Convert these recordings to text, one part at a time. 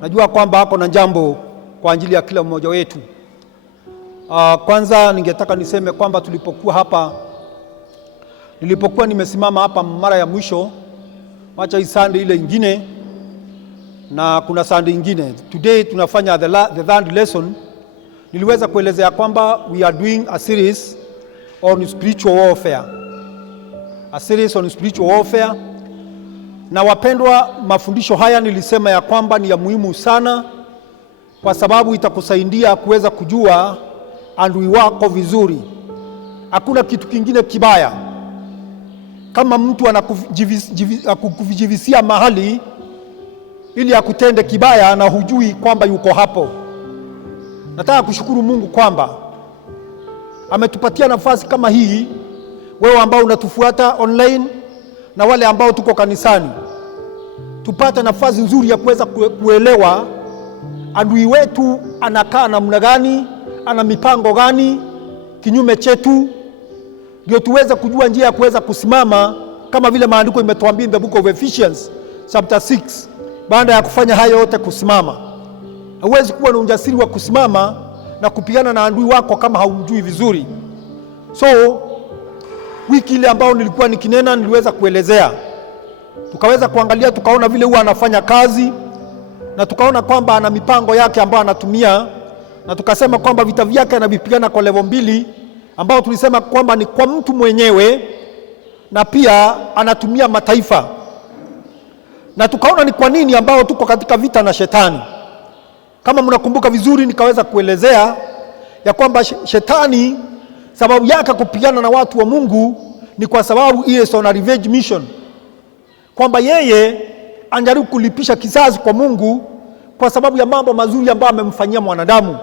Najua kwamba hako na jambo kwa ajili ya kila mmoja wetu. Kwanza ningetaka niseme kwamba nilipokuwa nimesimama hapa mara ya mwisho, wacha hii Sunday ile ingine na kuna Sunday ingine. Today tunafanya the third lesson. Niliweza kuelezea kwamba we are doing a series on spiritual warfare. A series on spiritual warfare. Na wapendwa, mafundisho haya nilisema ya kwamba ni ya muhimu sana kwa sababu itakusaidia kuweza kujua adui wako vizuri. Hakuna kitu kingine kibaya kama mtu anakujivisia mahali ili akutende kibaya na hujui kwamba yuko hapo. Nataka kushukuru Mungu kwamba ametupatia nafasi kama hii, wewe ambao unatufuata online na wale ambao tuko kanisani, tupate nafasi nzuri ya kuweza kuelewa adui wetu anakaa namna gani, ana mipango gani kinyume chetu, ndio tuweze kujua njia ya kuweza kusimama kama vile maandiko imetuambia in the book of Ephesians chapter 6. Baada ya kufanya hayo yote kusimama. Hauwezi kuwa na ujasiri wa kusimama na kupigana na adui wako kama haumjui vizuri. So wiki ile ambao nilikuwa nikinena niliweza kuelezea. Tukaweza kuangalia, tukaona vile huwa anafanya kazi na tukaona kwamba ana mipango yake ambayo anatumia, na tukasema kwamba vita vyake anavipigana kwa level 2 ambao tulisema kwamba ni kwa mtu mwenyewe na pia anatumia mataifa. Na tukaona ni kwa nini ambao tuko katika vita na shetani. Kama mnakumbuka vizuri, nikaweza kuelezea ya kwamba shetani sababu yake kupigana na watu wa Mungu ni kwa sababu ile is on a revenge mission. Kwamba yeye anajaribu kulipisha kisasi kwa Mungu kwa sababu ya mambo mazuri ambayo amemfanyia mwanadamu.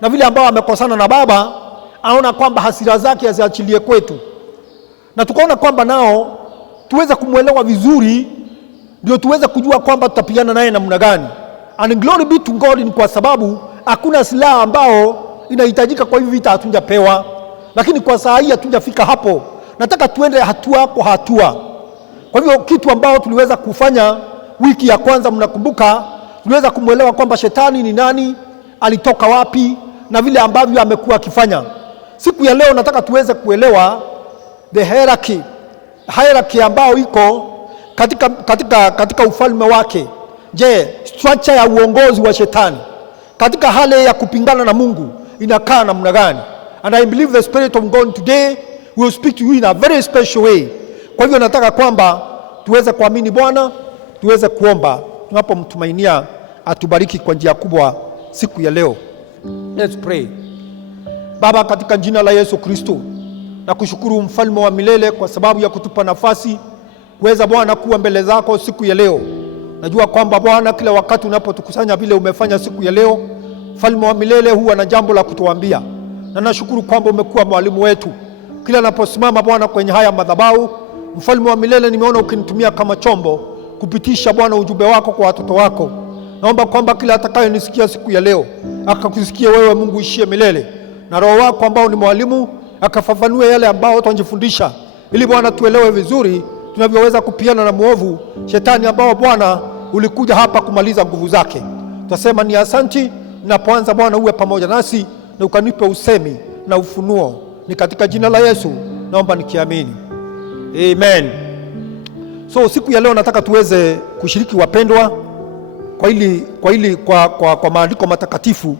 Na vile ambao amekosana na Baba, anaona kwamba hasira zake aziachilie kwetu. Na tukaona kwamba nao tuweze kumuelewa vizuri ndio tuweze kujua kwamba tutapigana naye namna gani. And glory be to God, ni kwa sababu hakuna silaha ambao inahitajika kwa hivi vita hatujapewa. Lakini kwa saa hii hatujafika hapo. Nataka tuende hatua kwa hatua. Kwa hivyo kitu ambao tuliweza kufanya wiki ya kwanza, mnakumbuka, tuliweza kumuelewa kwamba shetani ni nani, alitoka wapi na vile ambavyo amekuwa akifanya. Siku ya leo nataka tuweze kuelewa the hierarchy ambao iko katika ufalme wake. Je, structure ya uongozi wa shetani katika hali ya kupingana na Mungu inakaa namna gani? And I believe the Spirit of God today will speak to you in a very special way. Kwa hivyo nataka kwamba tuweze kuamini Bwana, tuweze kuomba tunapomtumainia atubariki kwa njia kubwa siku ya leo. Let's pray. Baba, katika jina la Yesu Kristo, nakushukuru mfalme wa milele kwa sababu ya kutupa nafasi kuweza Bwana kuwa mbele zako siku ya leo. Najua kwamba Bwana kila wakati unapotukusanya vile umefanya siku ya leo, mfalme wa milele huwa na jambo la kutuambia. Na nashukuru kwamba umekuwa mwalimu wetu. Kila naposimama Bwana kwenye haya madhabahu, mfalme wa milele, nimeona ukinitumia kama chombo kupitisha Bwana ujumbe wako kwa watoto wako. Naomba kwamba kila atakayenisikia siku ya leo akakusikie wewe Mungu ishie milele, na Roho wako ambao ni mwalimu akafafanue yale ambao tunajifundisha, ili Bwana tuelewe vizuri tunavyoweza kupigana na muovu shetani ambao Bwana ulikuja hapa kumaliza nguvu zake. Tutasema ni asanti. Napoanza Bwana uwe pamoja nasi na ukanipe usemi na ufunuo. Ni katika jina la Yesu naomba nikiamini. Amen. So siku ya leo nataka tuweze kushiriki wapendwa kwa maandiko matakatifu.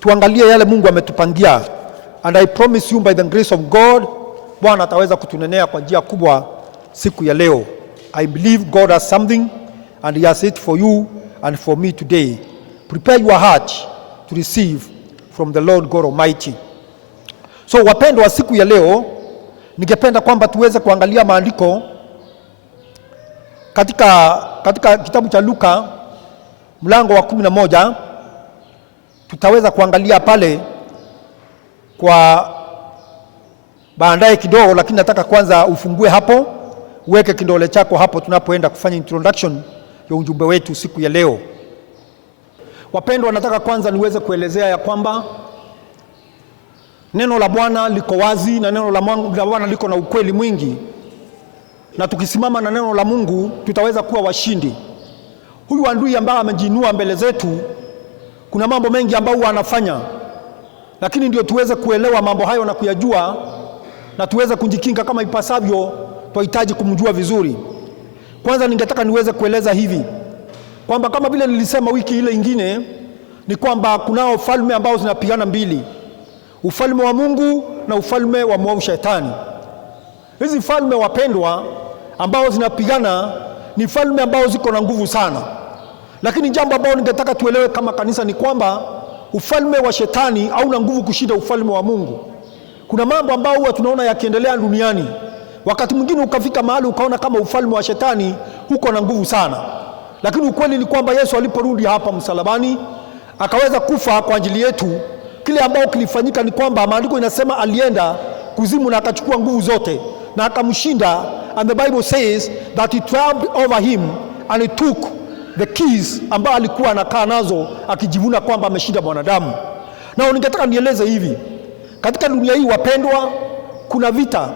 Tuangalie yale Mungu ametupangia. And I promise you by the grace of God, Bwana ataweza kutunenea kwa njia kubwa siku ya leo. I believe God has something and he has it for you and for me today. Prepare your heart to receive from the Lord God Almighty. So wapendwa, siku ya leo ningependa kwamba tuweze kuangalia maandiko katika kitabu cha Luka mlango wa 11. Tutaweza kuangalia pale kwa baadaye kidogo, lakini nataka kwanza ufungue hapo, uweke kidole chako hapo tunapoenda kufanya introduction ya ujumbe wetu siku ya leo. Wapendwa, nataka kwanza niweze kuelezea ya kwamba neno la Bwana liko wazi na neno la Bwana liko na ukweli mwingi, na tukisimama na neno la Mungu tutaweza kuwa washindi. huyu adui ambaye amejiinua mbele zetu, kuna mambo mengi ambayo anafanya, lakini ndio tuweze kuelewa mambo hayo na kuyajua na tuweze kujikinga kama ipasavyo, tunahitaji kumjua vizuri. Kwanza ningetaka niweze kueleza hivi kwamba kama vile nilisema wiki ile ingine, ni kwamba kunao falme ambao zinapigana mbili, ufalme wa Mungu na ufalme wa mwovu Shetani. Hizi falme wapendwa ambao zinapigana ni falme ambao ziko na nguvu sana, lakini jambo ambalo ningetaka tuelewe kama kanisa ni kwamba ufalme wa Shetani hauna nguvu kushinda ufalme wa Mungu. Kuna mambo ambayo huwa tunaona yakiendelea duniani, wakati mwingine ukafika mahali ukaona kama ufalme wa Shetani huko na nguvu sana, lakini ukweli ni kwamba Yesu aliporudi hapa msalabani akaweza kufa kwa ajili yetu, kile ambao kilifanyika ni kwamba maandiko inasema alienda kuzimu na akachukua nguvu zote na akamshinda, and the Bible says that he triumphed over him and he took the keys ambao alikuwa anakaa nazo akijivuna kwamba ameshinda mwanadamu. Na ningetaka nieleze hivi, katika dunia hii wapendwa, kuna vita,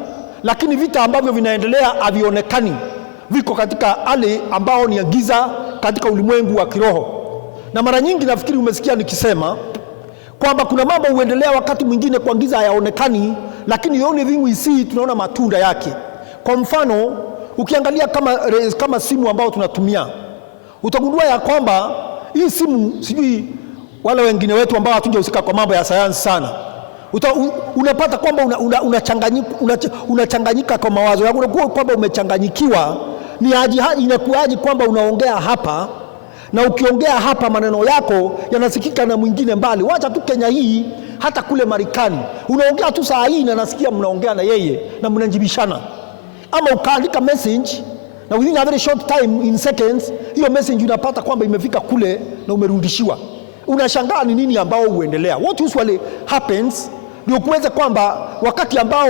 lakini vita ambavyo vinaendelea havionekani, viko katika hali ambao ni giza katika ulimwengu wa kiroho. Na mara nyingi nafikiri umesikia nikisema kwamba kuna mambo huendelea wakati mwingine kwa giza hayaonekani, lakini the only thing we see, tunaona matunda yake. Kwa mfano, ukiangalia kama simu ambao tunatumia, utagundua ya kwamba hii simu, sijui wale wengine wetu ambao hatujahusika kwa mambo ya sayansi sana, unapata kwamba unachanganyika kwa mawazo yako, unakuwa kwamba umechanganyikiwa. Ni inakuaje kwamba unaongea hapa na ukiongea hapa maneno yako yanasikika na mwingine mbali? Wacha tu Kenya hii, hata kule Marekani unaongea tu saa hii na nasikia mnaongea na yeye na mnajibishana. Ama ukaandika message na within a very short time, in seconds, hiyo message unapata kwamba imefika kule na umerudishiwa. Unashangaa ni nini ambao huendelea. What usually happens ndio kuweza kwamba wakati ambao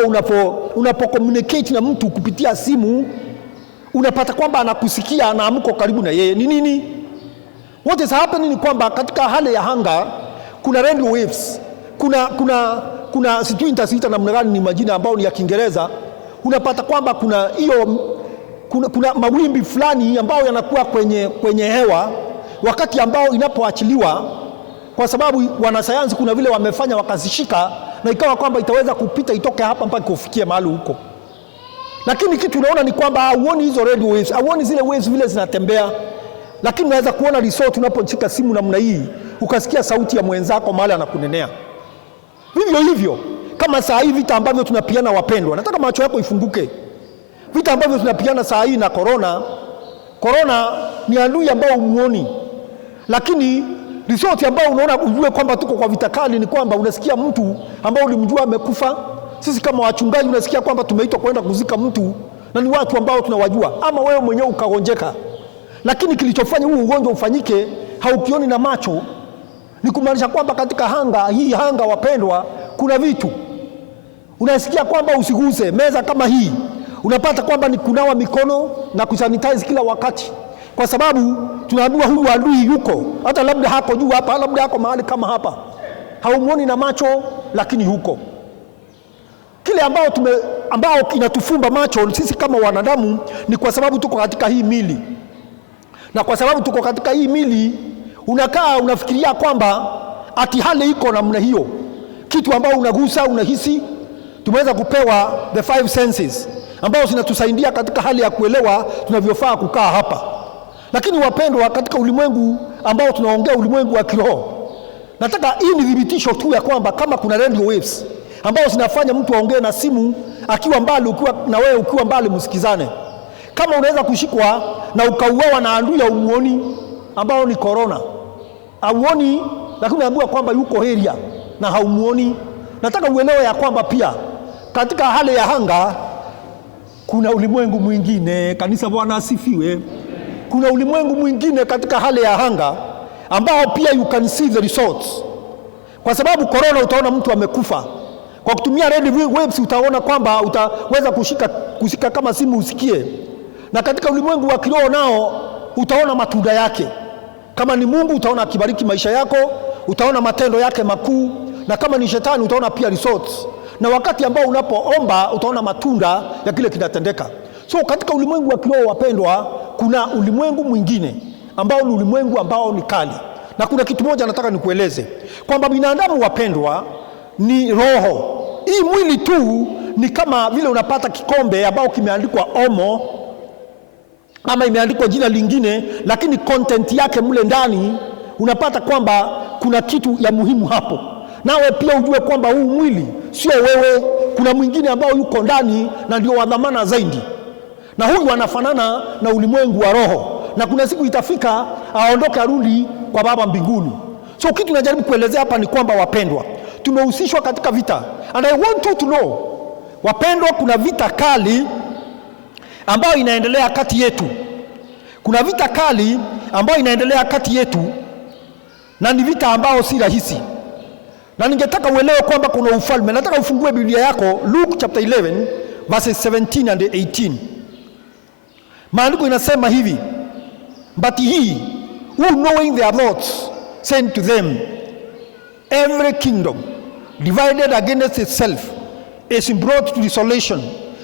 unapo communicate na mtu kupitia simu, unapata kwamba anakusikia na amko karibu na yeye. Ni nini? What is happening ni kwamba katika hali ya anga kuna radio waves, kuna sijui nitasita namna gani, ni majina ambao ni ya Kiingereza. Unapata kwamba kuna mawimbi fulani ambao yanakuwa kwenye hewa wakati ambao inapoachiliwa, kwa sababu wanasayansi kuna vile wamefanya wakazishika na ikawa kwamba itaweza kupita itoke hapa mpaka kufikia mahali huko. Lakini kitu unaona ni kwamba hauoni hizo radio waves, hauoni zile waves vile zinatembea, lakini unaweza kuona result unaposhika simu namna hii, ukasikia sauti ya mwenzako mahali anakunenea. Vivyo hivyo kama saa hii vita ambavyo tunapiana wapendwa, nataka macho yako ifunguke. Vita ambavyo tunapiana saa hii na corona ni adui ambao umuoni, lakini result ambao unaona ujue kwamba tuko kwa vita kali ni kwamba unasikia mtu ambao ulimjua amekufa. Sisi kama wachungaji unasikia kwamba tumeitwa kwenda kuzika mtu na ni watu ambao tunawajua, ama wewe mwenyewe ukagonjeka, lakini kilichofanya huu ugonjwa ufanyike haukioni na macho. Ni kumaanisha kwamba katika hanga wapendwa, kuna vitu unasikia kwamba usiguse meza kama hii, unapata kwamba ni kunawa mikono na kusanitize kila wakati, kwa sababu tunaambiwa huyu adui yuko, hata labda hako juu hapa, labda hako mahali kama hapa, haumuoni na macho, lakini huko. Kile ambao kinatufumba macho sisi kama wanadamu ni kwa sababu tuko katika hii mili, na kwa sababu tuko katika hii mili unakaa unafikiria kwamba ati hali iko namna hiyo, kitu ambao unagusa, unahisi. Tumeweza kupewa the five senses ambao zinatusaidia katika hali ya kuelewa tunavyofaa kukaa hapa. Lakini wapendwa, katika ulimwengu ambao tunaongea, ulimwengu wa kiroho, nataka hii ni dhibitisho tu ya kwamba kama kuna radio waves ambao zinafanya mtu aongee na simu akiwa mbali, ukiwa na wewe ukiwa mbali msikizane. Kama unaweza kushikwa na ukauawa na adui ya umuoni ambao ni corona, auoni, lakini unaambiwa kwamba yuko area na haumuoni. Nataka uelewe ya kwamba pia katika hali ya anga kuna ulimwengu mwingine. Kanisa, Bwana asifiwe. Kuna ulimwengu mwingine katika hali ya anga ambao pia you can see the results. Kwa sababu corona utaona mtu amekufa, kwa kutumia radio waves utaona kwamba utaweza kushika kama simu usikie. Na katika ulimwengu wa kiroho nao utaona matunda yake. Kama ni Mungu utaona akibariki maisha yako, utaona matendo yake makuu, na kama ni shetani utaona pia results. Na wakati ambao unapoomba utaona matunda ya kile kinatendeka. So katika ulimwengu wa kiroho wapendwa, kuna ulimwengu mwingine ambao ni ulimwengu ambao ni kali. Na kuna kitu moja nataka nikueleze kwamba binadamu wapendwa ni roho. Hii mwili tu ni kama vile unapata kikombe ambao kimeandikwa Omo ama imeandikwa jina lingine, lakini content yake mle ndani unapata kwamba kuna kitu ya muhimu hapo. Nawe pia ujue kwamba huu mwili sio wewe, kuna mwingine ambao yuko ndani na ndio wa dhamana zaidi, na huyu anafanana na ulimwengu wa roho, na kuna siku itafika aondoke arudi kwa Baba mbinguni. So kitu najaribu kuelezea hapa ni kwamba wapendwa, tumehusishwa katika vita, and I want you to know wapendwa, kuna vita kali ambayo inaendelea kati yetu. Kuna vita kali ambayo inaendelea kati yetu, na ni vita ambao si rahisi. Na ningetaka uelewe kwamba kuna ufalme. Nataka ufungue Biblia yako Luke chapter 11 verses 17 and 18. Maandiko inasema hivi: But he who knowing their thoughts said to them, Every kingdom divided against itself is brought to desolation,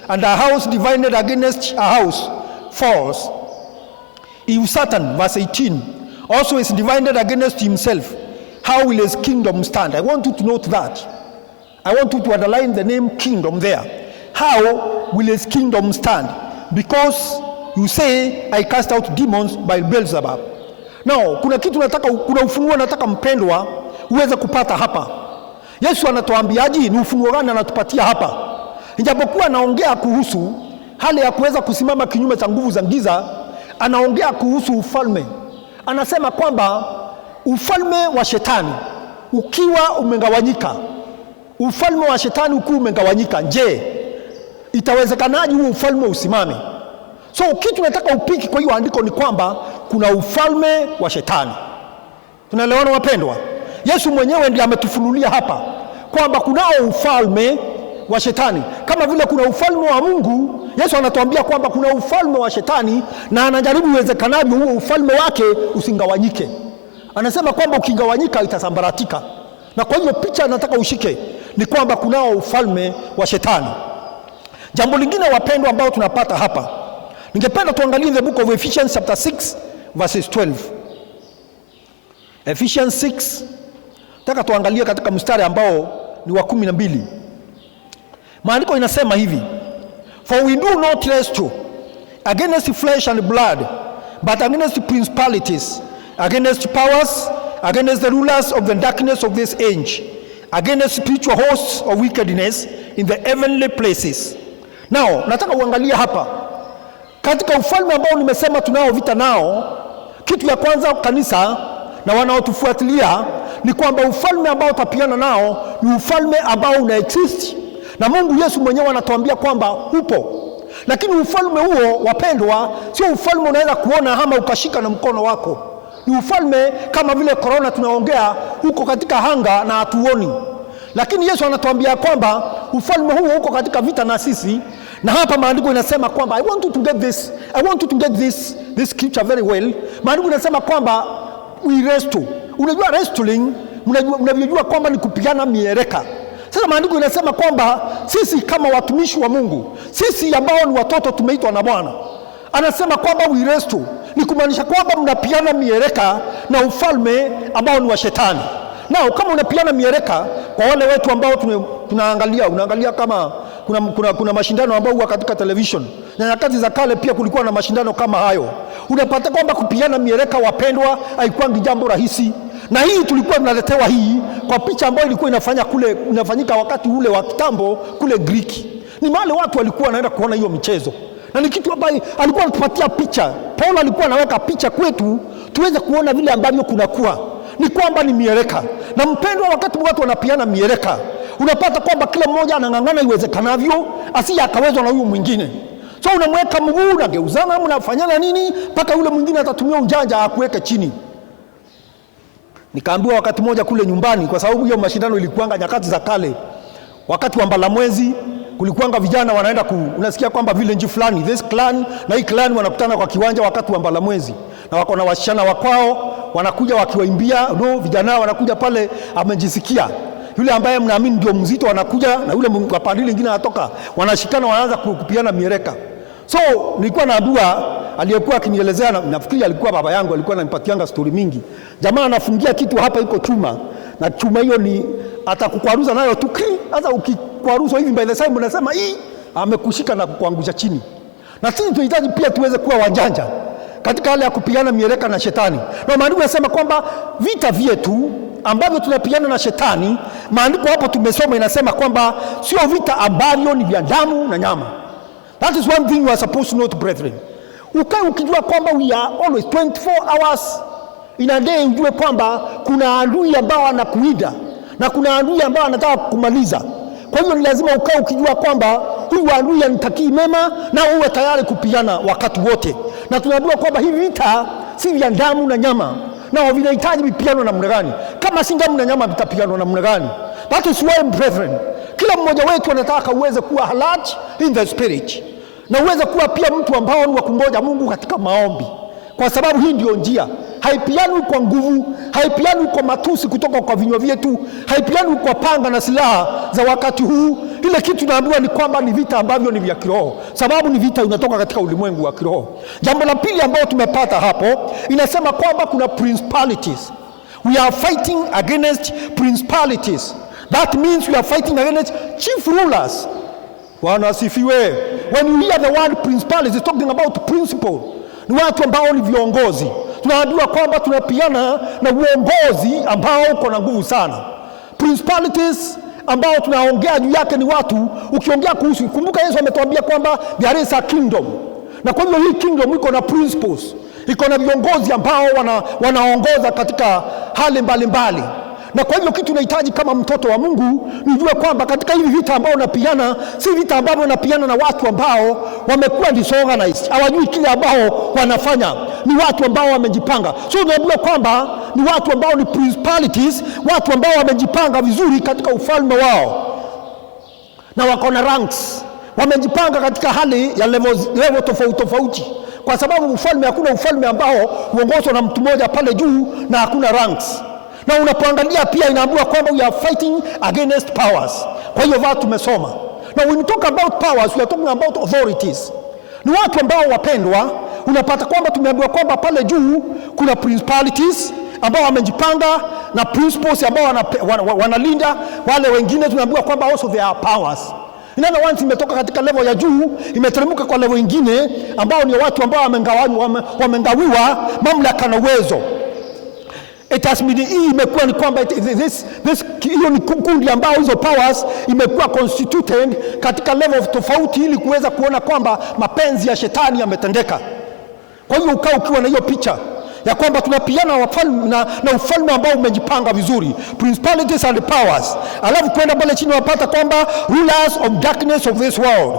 and a house divided against a house falls. If Satan, verse 18, also is divided against himself, how will his kingdom stand? I want you to note that. I want you to underline the name kingdom there. How will his kingdom stand? Because you say, I cast out demons by Beelzebub. Now, kuna kitu nataka, kuna ufunuo nataka mpendwa uweze kupata hapa. Yesu anatuambiaje? Ni ufunuo gani anatupatia hapa? Ijapokuwa anaongea kuhusu hali ya kuweza kusimama kinyume cha nguvu za giza, anaongea kuhusu ufalme. Anasema kwamba ufalme wa shetani ukiwa umegawanyika, ufalme wa shetani ukiwa umegawanyika, je, itawezekanaje huo ufalme usimame? So kitu nataka upiki kwa hiyo andiko ni kwamba kuna ufalme wa shetani. Tunaelewana wapendwa? Yesu mwenyewe ndiye ametufunulia hapa kwamba kunao ufalme wa shetani. Kama vile kuna ufalme wa Mungu, Yesu anatuambia kwamba kuna ufalme wa shetani, na anajaribu iwezekanavyo huo ufalme wake usingawanyike. Anasema kwamba ukigawanyika itasambaratika. Na kwa hiyo picha nataka ushike ni kwamba kunao ufalme wa shetani. Jambo lingine wapendwa ambao tunapata hapa, ningependa tuangalie the book of Ephesians chapter 6 verses 12. Ephesians 6, nataka tuangalie katika mstari ambao ni wa 12. Maandiko inasema hivi: For we do not wrestle against flesh and blood, but against principalities, against powers, against the rulers of the darkness of this age, against spiritual hosts of wickedness in the heavenly places. Now, nataka uangalie hapa katika ufalme ambao nimesema tunao vita nao. Kitu ya kwanza kanisa na wanaotufuatilia ni kwamba ufalme ambao tapiana nao ni ufalme ambao una exist, na Mungu Yesu mwenyewe anatuambia kwamba upo. Lakini ufalme huo wapendwa, sio ufalme unaweza kuona ama ukashika na mkono wako. Ni ufalme kama vile corona tunaongea, uko katika hanga na hatuoni. Lakini Yesu anatuambia kwamba ufalme huo uko katika vita na sisi. Na hapa maandiko inasema kwamba I want you to get this scripture very well. Maandiko inasema kwamba we wrestle. Unajua wrestling, mnajua kwamba ni kupigana mieleka. Sasa maandiko inasema kwamba sisi kama watumishi wa Mungu, sisi ambao ni watoto tumeitwa na Bwana, anasema kwamba we wrestle, ni kumaanisha kwamba mnapiana mieleka na ufalme ambao ni wa shetani. Nao kama unapiana mieleka, kwa wale wetu ambao unaangalia kama kuna mashindano ambao huwa katika television, na nyakati za kale pia kulikuwa na mashindano kama hayo. Unapata kwamba kupiana mieleka wapendwa haikuwa jambo rahisi. Na hii tulikuwa tunaletewa hii kwa picha ambayo ilikuwa inafanyika wakati ule wa kitambo kule Greek. Ni mahali watu walikuwa wanaenda kuona hiyo michezo. Na ni kitu ambayo alikuwa anatupatia picha. Paulo alikuwa anaweka picha kwetu tuweze kuona vile ambavyo kunakuwa. Ni kwamba ni mieleka. Na mpendwa, wakati watu wanapiana mieleka, unapata kwamba kila mmoja anang'ang'ana iwezekanavyo asije akawezwa na huyo mwingine. So unamweka mguu, unageuzana, mnafanyana nini mpaka yule mwingine atatumia ujanja akuweke chini. Nikaambiwa wakati moja kule nyumbani, kwa sababu hiyo mashindano ilikuanga nyakati za kale, wakati wa Mbalamwezi, kulikuanga vijana wanaenda unasikia kwamba village fulani, this clan na hii clan wanakutana kwa kiwanja wakati wa Mbalamwezi, na wako na wasichana wakwao wanakuja wakiwaimbia, vijana wanakuja pale, amejisikia yule ambaye mnaamini ndio mzito wanakuja, na yule kapandili mwingine anatoka, wanashikana wanaanza kupiana mieleka. So nilikuwa naambiwa aliyekuwa akinielezea, nafikiri alikuwa baba yangu, alikuwa ananipatianga story mingi. Jamaa anafungia kitu hapa, iko chuma, na chuma hiyo ni atakukwaruza nayo tu. Sasa ukikwaruzwa hivi, by the time unasema hii amekushika na kukuangusha chini. Na sisi tunahitaji pia tuweze kuwa wajanja katika hali ya kupigana mieleka na shetani. Na maandiko yanasema kwamba vita vyetu ambavyo tunapigana na shetani, maandiko hapo tumesoma inasema kwamba sio vita ambavyo ni vya damu na nyama. That is one thing you are supposed to know, brethren. Ukae ukijua kwamba we are always 24 hours in a day, ujue kwamba kuna adui ambao anakuinda na kuna adui ambao anataka kukumaliza. Kwa hiyo ni lazima ukae ukijua kwamba huyu adui anitakii mema, na uwe tayari kupigana wakati wote. Na tunaambiwa kwamba hivi vita si vya damu na nyama, na vinahitaji vipigano namna gani? Kama si damu na nyama, vitapiganwa namna gani? That is why, brethren, kila mmoja wetu anataka uweze kuwa alert in the spirit, na uweze kuwa pia mtu ambao ni wa kungoja Mungu katika maombi, kwa sababu hii ndio njia. Haipianwi kwa nguvu, haipianwi kwa matusi kutoka kwa vinywa vyetu, haipianwi kwa panga na silaha za wakati huu. Ile kitu tunaambiwa ni kwamba ni vita ambavyo ni vya kiroho, sababu ni vita inatoka katika ulimwengu wa kiroho. Jambo la pili ambalo tumepata hapo, inasema kwamba kuna principalities. We are fighting against principalities. That means we are fighting against chief rulers. Bwana asifiwe. When you hear the word principalities, it's talking about principle. Ni watu ambao ni viongozi. Tunaambiwa kwamba tunapigana na uongozi ambao uko na nguvu sana. Principalities ambao tunaongea juu yake ni watu, ukiongea kuhusu, kumbuka Yesu ametuambia kwamba there is a kingdom. Na kwa hivyo hii kingdom iko na principles, iko na viongozi ambao wanaongoza katika hali mbalimbali. Na kwa hivyo kitu tunahitaji kama mtoto wa Mungu nijue kwamba katika hivi vita ambao unapigana, si vita ambavyo unapigana na watu ambao wamekuwa disorganized, hawajui kile ambao wanafanya. Ni watu ambao wamejipanga. So unaambiwa kwamba ni watu ambao ni principalities, watu ambao wamejipanga vizuri katika ufalme wao, na wako na ranks, wamejipanga katika hali ya level tofauti, kwa sababu ufalme, hakuna ufalme ambao uongozwa na mtu mmoja pale juu na hakuna ranks. Na unapoangalia pia inaambiwa kwamba we are fighting against powers. Kwa hiyo watu tumesoma. Now when we talk about powers, we are talking about authorities. Ni watu ambao wapendwa, unapata kwamba tumeambiwa kwamba pale juu kuna principalities ambao wamejipanga na principles ambao wanalinda wale wengine. Tunaambiwa kwamba also there are powers. Inaona once imetoka katika level ya juu, imeteremka kwa level nyingine ambao ni watu ambao wamengawiwa mamlaka na uwezo. It has been, hii imekuwa ni kwamba hiyo ni kundi ambao hizo powers imekuwa constituted katika level tofauti, ili kuweza kuona kwamba mapenzi ya shetani yametendeka. Kwa hiyo ukiwa na hiyo picha ya kwamba tunapigana na ufalme ambao umejipanga vizuri, principalities and powers. Alafu kwenda pale chini wapata kwamba rulers of darkness of this world,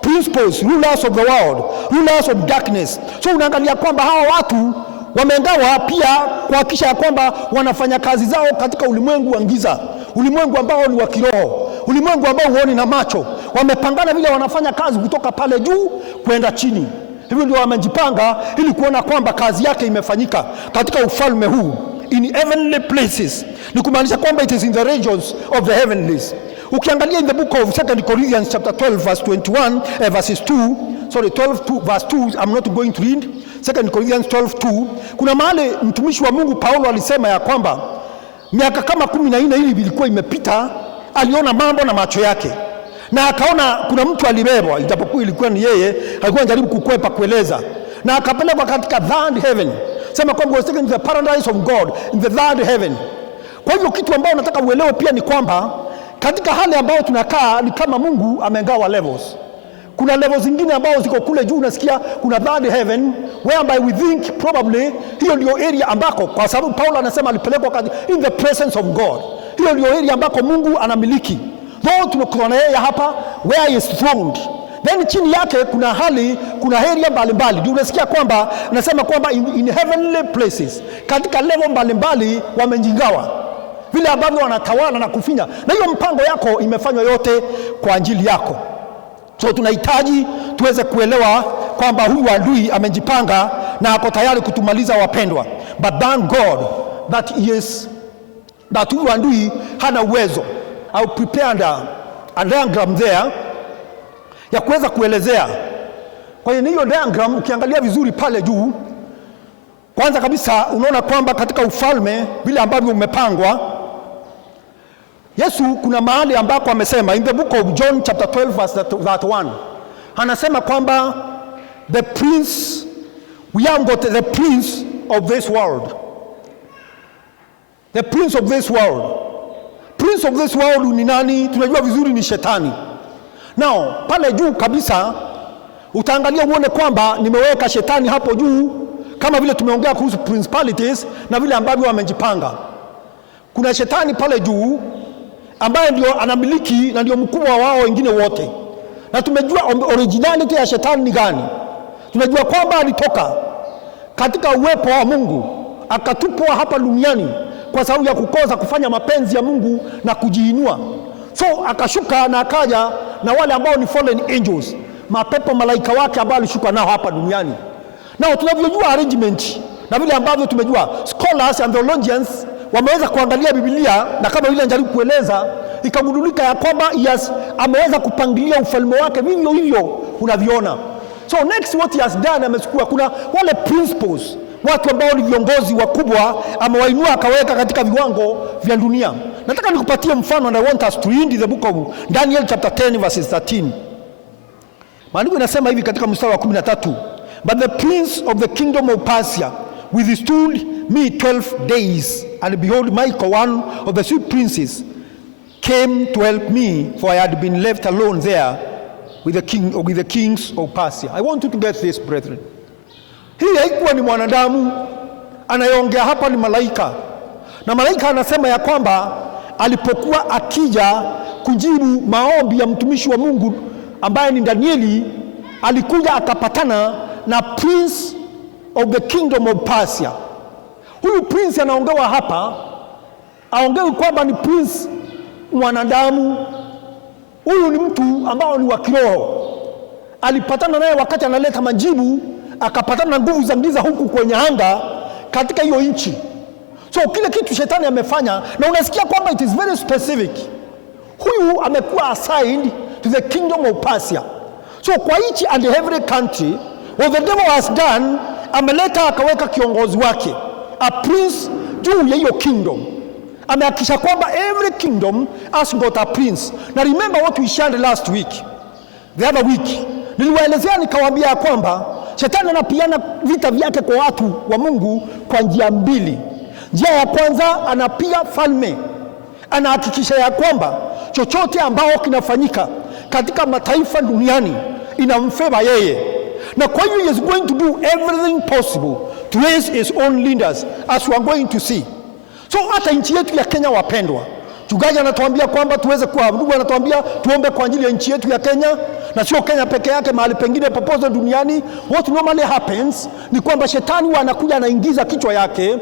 principles, rulers of the world, rulers of darkness. So unaangalia kwamba hawa watu wamengawa pia kuhakikisha ya kwamba wanafanya kazi zao katika ulimwengu wa giza, ulimwengu ambao ni wa kiroho, ulimwengu ambao huoni na macho. Wamepangana vile wanafanya kazi kutoka pale juu kwenda chini. Hivyo ndio wamejipanga ili kuona kwamba kazi yake imefanyika katika ufalme huu, in heavenly places. Ni kumaanisha kwamba it is in the regions of the heavenlies. Ukiangalia in the book of 2 Corinthians chapter 12 verse 21 verses 2, sorry 12 verse 2, I'm not going to read 2 Corinthians 12:2. Kuna mahali mtumishi wa Mungu Paulo alisema ya kwamba miaka kama 14 hili ilikuwa imepita, aliona mambo na macho yake, na akaona kuna mtu alibebwa, ijapokuwa ilikuwa ni yeye, alikuwa anajaribu kukwepa kueleza, na akapelekwa katika third heaven. Sema kwamba was taken to the paradise of God in the third heaven. Kwa hivyo kitu ambao nataka uelewe pia ni kwamba katika hali ambayo tunakaa ni kama Mungu amengawa levels. Kuna levels zingine ambao ziko kule juu, unasikia kuna third heaven, whereby we think probably hiyo ndio area ambako, kwa sababu Paulo anasema alipelekwa in the presence of God. Hiyo ndio area ambako Mungu anamiliki. Though tunakuona yeye hapa where he is throned, then chini yake kuna area mbalimbali. Ndio unasikia kwamba anasema kwamba in heavenly places, katika level mbalimbali wamejingawa vile ambavyo wanatawala na kufinya, na hiyo mpango yako imefanywa yote kwa ajili yako. So tunahitaji tuweze kuelewa kwamba huyu adui amejipanga na ako tayari kutumaliza wapendwa. But thank God that huyu adui hana uwezo. I'll prepare a diagram there ya kuweza kuelezea Kwa hiyo diagram ukiangalia vizuri pale juu, kwanza kabisa unaona kwamba katika ufalme vile ambavyo umepangwa, Yesu kuna mahali ambako amesema in the book of John chapter 12 verse 1, anasema kwamba the prince, we have got the prince of this world. The prince of this world. Prince of this world ni nani? Tunajua vizuri ni Shetani. Now, pale juu kabisa utaangalia uone kwamba nimeweka Shetani hapo juu, kama vile tumeongea kuhusu principalities na vile ambavyo wamejipanga. Kuna Shetani pale juu ambaye ndio anamiliki na ndio mkubwa wao wengine wote. Na tumejua originality ya Shetani ni gani. Tunajua kwamba alitoka katika uwepo wa Mungu akatupwa hapa duniani kwa sababu ya kukosa kufanya mapenzi ya Mungu na kujiinua. So akashuka na akaja na wale ambao ni fallen angels, mapepo malaika wake ambao alishuka nao hapa duniani. Na tunavyojua arrangement na vile ambavyo tumejua, scholars and theologians wameweza kuangalia Biblia, na kama vile najaribu kueleza ikagundulika ya kwamba ameweza kupangilia ufalme wake vivyo hivyo unaviona. So next what he has done, amechukua kuna wale principles, watu ambao ni viongozi wakubwa, amewainua akaweka katika viwango vya dunia. Nataka nikupatie mfano, and I want us to read the book of Daniel chapter 10 verses 13. Maandiko inasema hivi katika mstari wa 13, but the prince of the kingdom of Persia withstood me 12 days, and behold, Michael, one of the sweet princes, came to help me, for I had been left alone there with the kings of Persia. I want you to get this, brethren. Hii haikuwa ni mwanadamu anayeongea hapa, ni malaika. Na malaika anasema ya kwamba alipokuwa akija kujibu maombi ya mtumishi wa Mungu ambaye ni Danieli, alikuja akapatana na prince of the kingdom of Persia. Huyu prince anaongewa hapa, aongewi kwamba ni prince mwanadamu. Huyu ni mtu ambao ni wa kiroho. Alipatana naye wakati analeta majibu, akapatana na nguvu za giza huku kwenye anga katika hiyo nchi. So kile kitu Shetani amefanya, na unasikia kwamba it is very specific. Huyu amekuwa assigned to the kingdom of Persia. So kwa each and every country, what the devil has done, ameleta akaweka kiongozi wake, a prince juu ya hiyo kingdom. Amehakikisha kwamba every kingdom has got a prince. Na remember what we shared last week, the other week, niliwaelezea nikawaambia kwamba Shetani anapiana vita vyake kwa watu wa Mungu kwa njia mbili. Njia ya kwanza, anapiga falme, anahakikisha ya kwamba chochote ambao kinafanyika katika mataifa duniani inamfeva yeye, na kwa hiyo he is going to do everything possible to raise his own leaders, as we are going to see. So hata nchi yetu ya Kenya, wapendwa, Chungaji anatuambia kwamba tuweze kuabudu, anatuambia tuombe kwa ajili ya nchi yetu ya Kenya, na sio Kenya peke yake, mahali pengine popote duniani. What normally happens ni kwamba Shetani anakuja, anaingiza kichwa yake,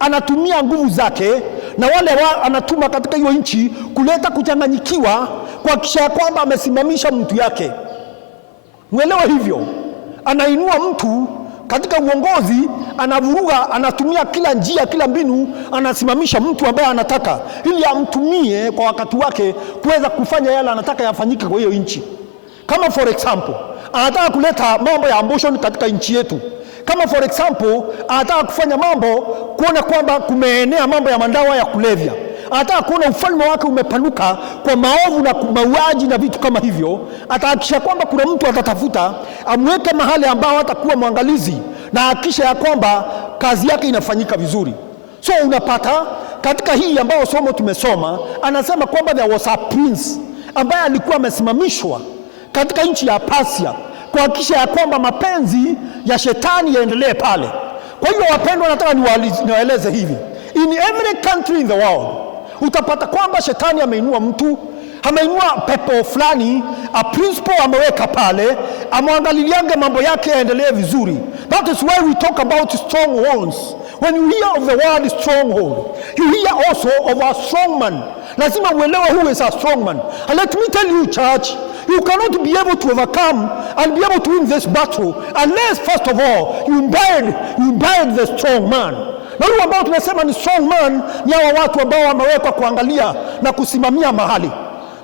anatumia nguvu zake, na wale anatuma katika hiyo nchi kuleta kuchanganyikiwa, kuhakikisha kwamba amesimamisha mtu yake. Mwelewa hivyo, anainua mtu katika uongozi, anavuruga, anatumia kila njia, kila mbinu, anasimamisha mtu ambaye anataka, ili amtumie kwa wakati wake kuweza kufanya yale anataka yafanyike kwa hiyo nchi. Kama for example, anataka kuleta mambo ya abortion katika nchi yetu. Kama for example, anataka kufanya mambo kuona kwamba kumeenea mambo ya mandawa ya kulevya. Anataka kuona ufalme wake umepanuka kwa maovu na mauaji na vitu kama hivyo. Atahakikisha kwamba kuna mtu atatafuta amweke mahali ambao atakuwa mwangalizi, na hakikisha ya kwamba kazi yake inafanyika vizuri. So unapata katika hii ambao somo tumesoma, anasema kwamba there was a prince ambaye alikuwa amesimamishwa katika nchi ya Persia kuhakikisha ya kwamba mapenzi ya Shetani yaendelee pale. Kwa hiyo wapendwa, nataka niwaeleze hivi, in every country in the world utapata kwamba Shetani ameinua mtu, ameinua pepo fulani, a principle ameweka pale, amwangaliliange mambo yake yaendelee vizuri. That is why we talk about strongholds. When you hear of the word stronghold, you hear also of a strong man. Lazima uelewe who is a strong man. And let me tell you, church, you cannot be able to overcome and be able to win this battle unless first of all you imbibe the strong man. Na huyu ambao tunasema ni strong man ni hawa watu ambao wamewekwa kuangalia na kusimamia mahali.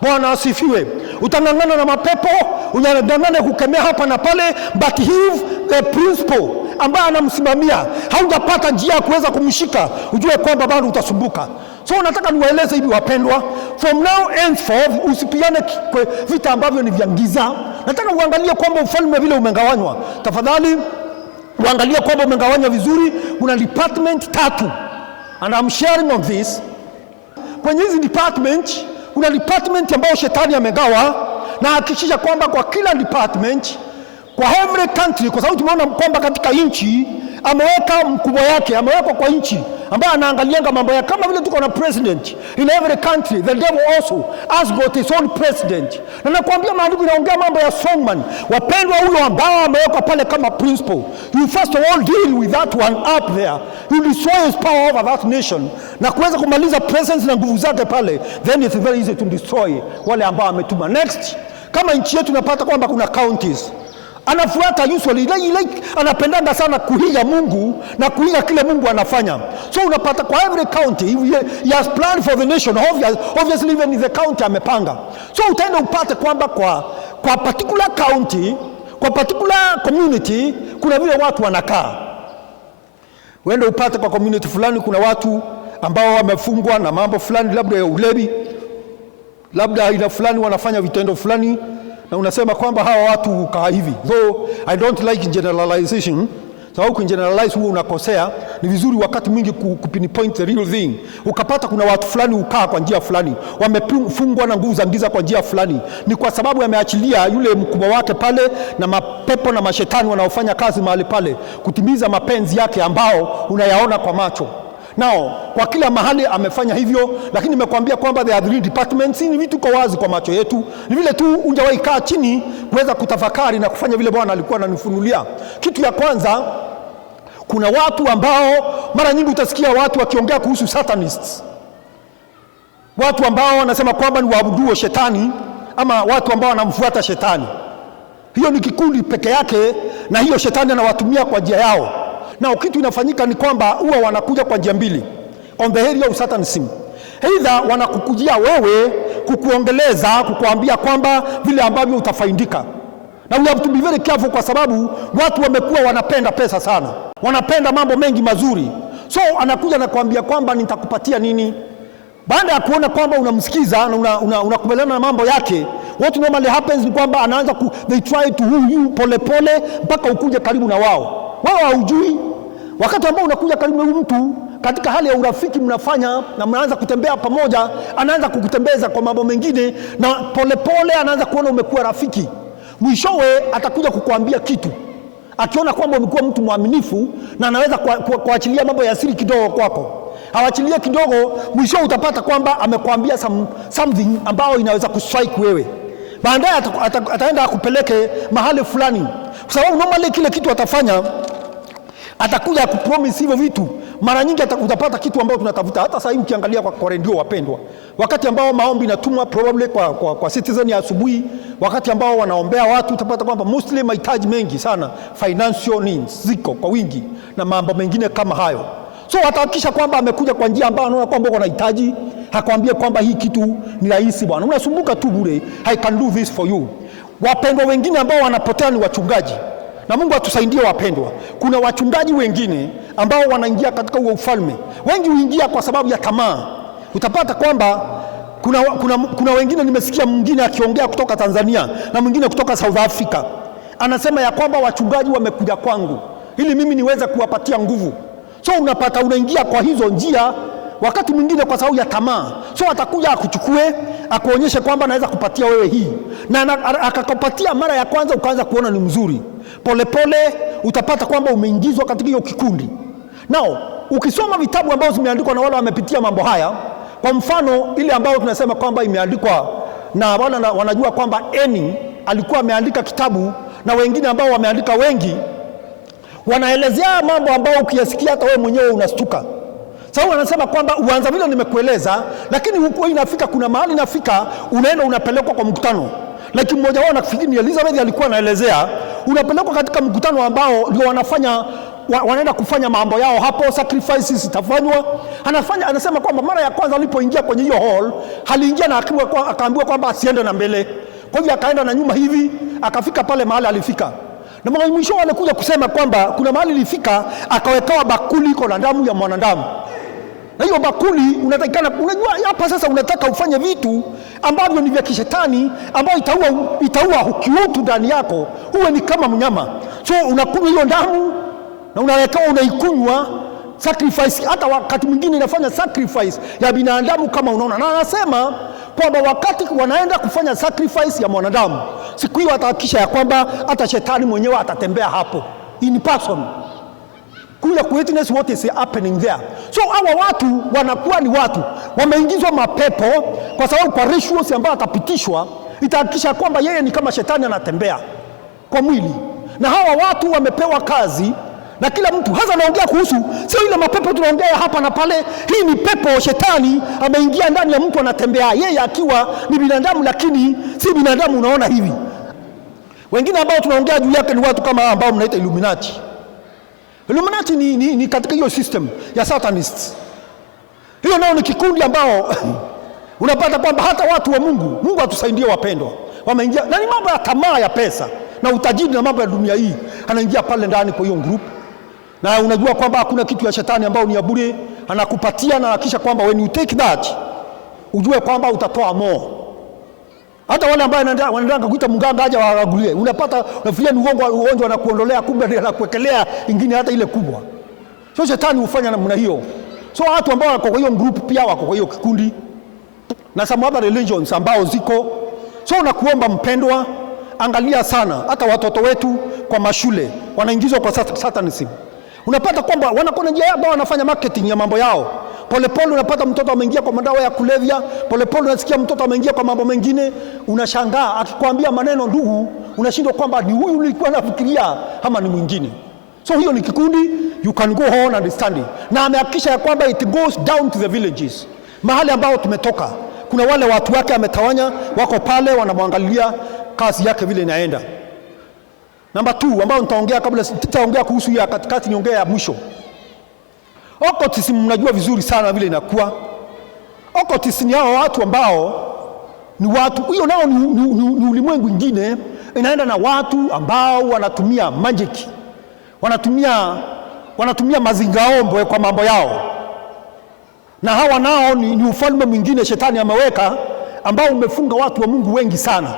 Bwana asifiwe. Utangangana na mapepo, unadanganya kukemea hapa na pale, but if the principal ambaye anamsimamia haujapata njia ya kuweza kumshika, ujue kwamba bado utasumbuka. So nataka niwaeleze hivi wapendwa, from now henceforth usipigane vita ambavyo ni vya giza. Nataka uangalie kwamba ufalme vile umegawanywa. Tafadhali uangalie kwamba umegawanywa vizuri. Kuna department 3 and I'm sharing on this. Kwenye hizi department kuna department ambayo shetani amegawa, na hakikisha kwamba kwa kila department, kwa every country, kwa sababu tumeona kwamba katika nchi ameweka mkubwa yake, ameweka kwa nchi ambaye anaangalianga mambo ya kama vile tuko na president in every country. The devil also has got his own president. Na nakwambia maandiko inaongea mambo ya Solomon. Wapendwa, huyo ambao ameweka pale kama principal, you first of all deal with that one up there. You destroy his power over that nation, na kuweza kumaliza presence na nguvu zake pale, then it's very easy to destroy wale ambao ametuma. Next, kama nchi yetu napata kwamba kuna counties, anafuata usually like anapendanga sana kuhiga Mungu na kuhiga kile Mungu anafanya. So unapata kwa every county he has planned for the nation, obviously even in the county amepanga. So utaenda upate kwamba kwa particular county, kwa particular community kuna vile watu wanakaa. Uende upate kwa community fulani kuna watu ambao wamefungwa na mambo fulani, labda ya ulevi, labda aina fulani wanafanya vitendo fulani, na unasema kwamba hawa watu kaa hivi. Though I don't like generalization, sababu kugeneralize huo unakosea. Ni vizuri wakati mwingi kupinpoint the real thing. Ukapata kuna watu fulani ukaa kwa njia fulani, wamefungwa na nguvu za giza kwa njia fulani, ni kwa sababu ameachilia yule mkubwa wake pale na mapepo na mashetani wanaofanya kazi mahali pale kutimiza mapenzi yake ambao unayaona kwa macho. Nao kwa kila mahali amefanya hivyo, lakini nimekwambia kwamba the other departments ni vitu kwa wazi kwa macho yetu. Ni vile tu unjawahi kaa chini kuweza kutafakari na kufanya vile Bwana alikuwa ananifunulia. Kitu ya kwanza, kuna watu ambao mara nyingi utasikia watu wakiongea kuhusu satanists, watu ambao wanasema kwamba ni waabudu shetani ama watu ambao wanamfuata shetani. Hiyo ni kikundi peke yake, na hiyo shetani anawatumia kwa njia yao. Na kitu inafanyika ni kwamba huwa wanakuja kwa njia mbili on the area of satanism. Either wanakukujia wewe kukuongeleza, kukuambia kwamba vile ambavyo utafaidika. Na we have to be very careful, kwa sababu watu wamekuwa wanapenda pesa sana, wanapenda mambo mengi mazuri. So anakuja na kuambia kwamba nitakupatia nini. Baada ya kuona kwamba unamsikiza na unakubaliana na mambo yake, what normally happens ni kwamba anaanza they try to woo you pole pole mpaka ukuje karibu na wao. Wao haujui. Wakati ambao unakuja karibu na mtu katika hali ya urafiki, mnafanya na mnaanza kutembea pamoja, anaanza kukutembeza kwa mambo mengine, na pole pole anaanza kuona umekuwa rafiki. Mwishowe atakuja kukuambia kitu, akiona kwamba umekuwa mtu mwaminifu, na anaweza kuachilia mambo ya siri kidogo kwako. Hawachilie kidogo, mwisho utapata kwamba amekwambia something ambao inaweza kustrike wewe. Baadaye ataenda akupeleke mahali fulani, kwa sababu normally kile kitu atafanya, atakuja kupromise hivyo vitu. Mara nyingi utapata kitu ambao tunatafuta. Hata sasa hivi ukiangalia kwa redio wapendwa, wakati ambao maombi inatumwa probably kwa Citizen ya asubuhi, wakati ambao wanaombea watu, utapata kwamba mostly mahitaji mengi sana, financial needs ziko kwa wingi na mambo mengine kama hayo. So atahakikisha kwamba amekuja kwa njia ambayo anaona kwamba uko na hitaji, hakwambie kwamba hii kitu ni rahisi bwana, unasumbuka tu bure, I can do this for you. Wapendwa wengine ambao wanapotea ni wachungaji. Na Mungu atusaidie wapendwa. Kuna wachungaji wengine ambao wanaingia katika huo ufalme. Wengi huingia kwa sababu ya tamaa. Utapata kwamba kuna wengine, nimesikia mwingine akiongea kutoka Tanzania na mwingine kutoka South Africa. Anasema ya kwamba wachungaji wamekuja kwangu ili mimi niweze kuwapatia nguvu. So unapata unaingia kwa hizo njia wakati mwingine kwa sababu ya tamaa. So atakuja akuchukue, akuonyeshe kwamba anaweza kupatia wewe hii. Na akakupatia mara ya kwanza ukaanza kuona ni mzuri. Pole pole utapata kwamba umeingizwa katika hiyo kikundi. Now, ukisoma vitabu ambavyo zimeandikwa na wale wamepitia mambo haya, kwa mfano ile ambayo tunasema kwamba imeandikwa na wale wanajua kwamba Eni alikuwa ameandika kitabu, na wengine ambao wameandika wengi, wanaelezea mambo ambayo ukiyasikia hata wewe mwenyewe unastuka. Sababu anasema kwamba uanza vile nimekueleza, lakini huko inafika, kuna mahali inafika unaenda unapelekwa kwa mkutano. Lakini mmoja wao nafikiri ni Elizabeth alikuwa anaelezea, unapelekwa katika mkutano ambao ndio wanaenda kufanya mambo yao hapo, sacrifices itafanywa. Anasema kwamba mara ya kwanza alipoingia kwenye hiyo hall, aliingia na akaambiwa kwamba asiende na mbele, Kwa hivyo akaenda na nyuma hivi, akafika pale mahali alifika. Na mwisho wanakuja kusema kwamba kuna mahali ilifika akawekewa bakuli iko na damu ya mwanadamu. Na hiyo bakuli unatakikana, unajua hapa sasa unataka ufanye vitu ambavyo ni vya kishetani, ambao itaua kiutu ndani yako, uwe ni kama mnyama. So unakunywa hiyo damu na unawekewa, unaikunywa sacrifice. Hata wakati mwingine inafanya sacrifice ya binadamu kama unaona. Na anasema kwamba wakati wanaenda kufanya sacrifice ya mwanadamu, siku hiyo atahakikisha ya kwamba hata shetani mwenyewe atatembea hapo in person, kuja kuwitness what is happening there. So hawa watu wanakuwa ni watu wameingizwa mapepo, kwa sababu kwa rituals ambayo atapitishwa itahakikisha kwamba yeye ni kama shetani anatembea kwa mwili. Na hawa watu wamepewa kazi, na kila mtu hasa anaongea kuhusu, sio ile mapepo tunaongea hapa na pale. Hii ni pepo shetani ameingia ndani ya mtu, anatembea yeye akiwa ni binadamu, lakini si binadamu. Unaona hivi wengine ambao tunaongea juu yake ni watu kama ambao mnaita Illuminati. Illuminati ni katika hiyo system ya Satanists. Hiyo nao ni kikundi ambao unapata kwamba hata watu wa Mungu atusaidie wapendwa, wameingia na ni mambo ya tamaa ya pesa na utajiri na mambo ya dunia hii, anaingia pale ndani kwa hiyo group. Na unajua kwamba hakuna kitu ya shetani ambao ni ya bure, anakupatia na hakisha kwamba when you take that ujue kwamba utatoa more. Hata wale ambao wanaenda kuita mganga aje waangalie, unapata unafikiria ni ugonjwa na kuondolea, kumbe anakuwekelea ingine hata ile kubwa. So shetani hufanya namna hiyo. So watu ambao wako kwa hiyo group pia wako kwa hiyo kikundi, na some other religions ambao ziko. So nakuomba mpendwa, angalia sana hata watoto wetu kwa mashule wanaingizwa kwa Satanism. Unapata kwamba wanakuwa njia yao, wanafanya marketing ya mambo yao. Polepole unapata mtoto ameingia kwa madawa ya kulevya, polepole unasikia mtoto ameingia kwa mambo mengine. Unashangaa akikwambia maneno ndugu, unashindwa kwamba ni huyu nilikuwa nafikiria ama ni mwingine. So hiyo ni kikundi, you can go on understanding. Na amehakikisha ya kwamba it goes down to the villages, mahali ambao tumetoka. Kuna wale watu wake ametawanya, wako pale wanamwangalia kazi yake vile inaenda. Number 2 ambao nitaongea kabla sitaongea kuhusu ya katikati, niongea ya mwisho. Occultism mnajua vizuri sana vile inakuwa. Occultism ni hao watu ambao ni watu, hiyo nao ni ulimwengu mwingine, inaenda na watu ambao wanatumia magic, wanatumia mazingaombwe kwa mambo yao. Na hawa nao ni ufalme mwingine shetani ameweka, ambao umefunga watu wa Mungu wengi sana.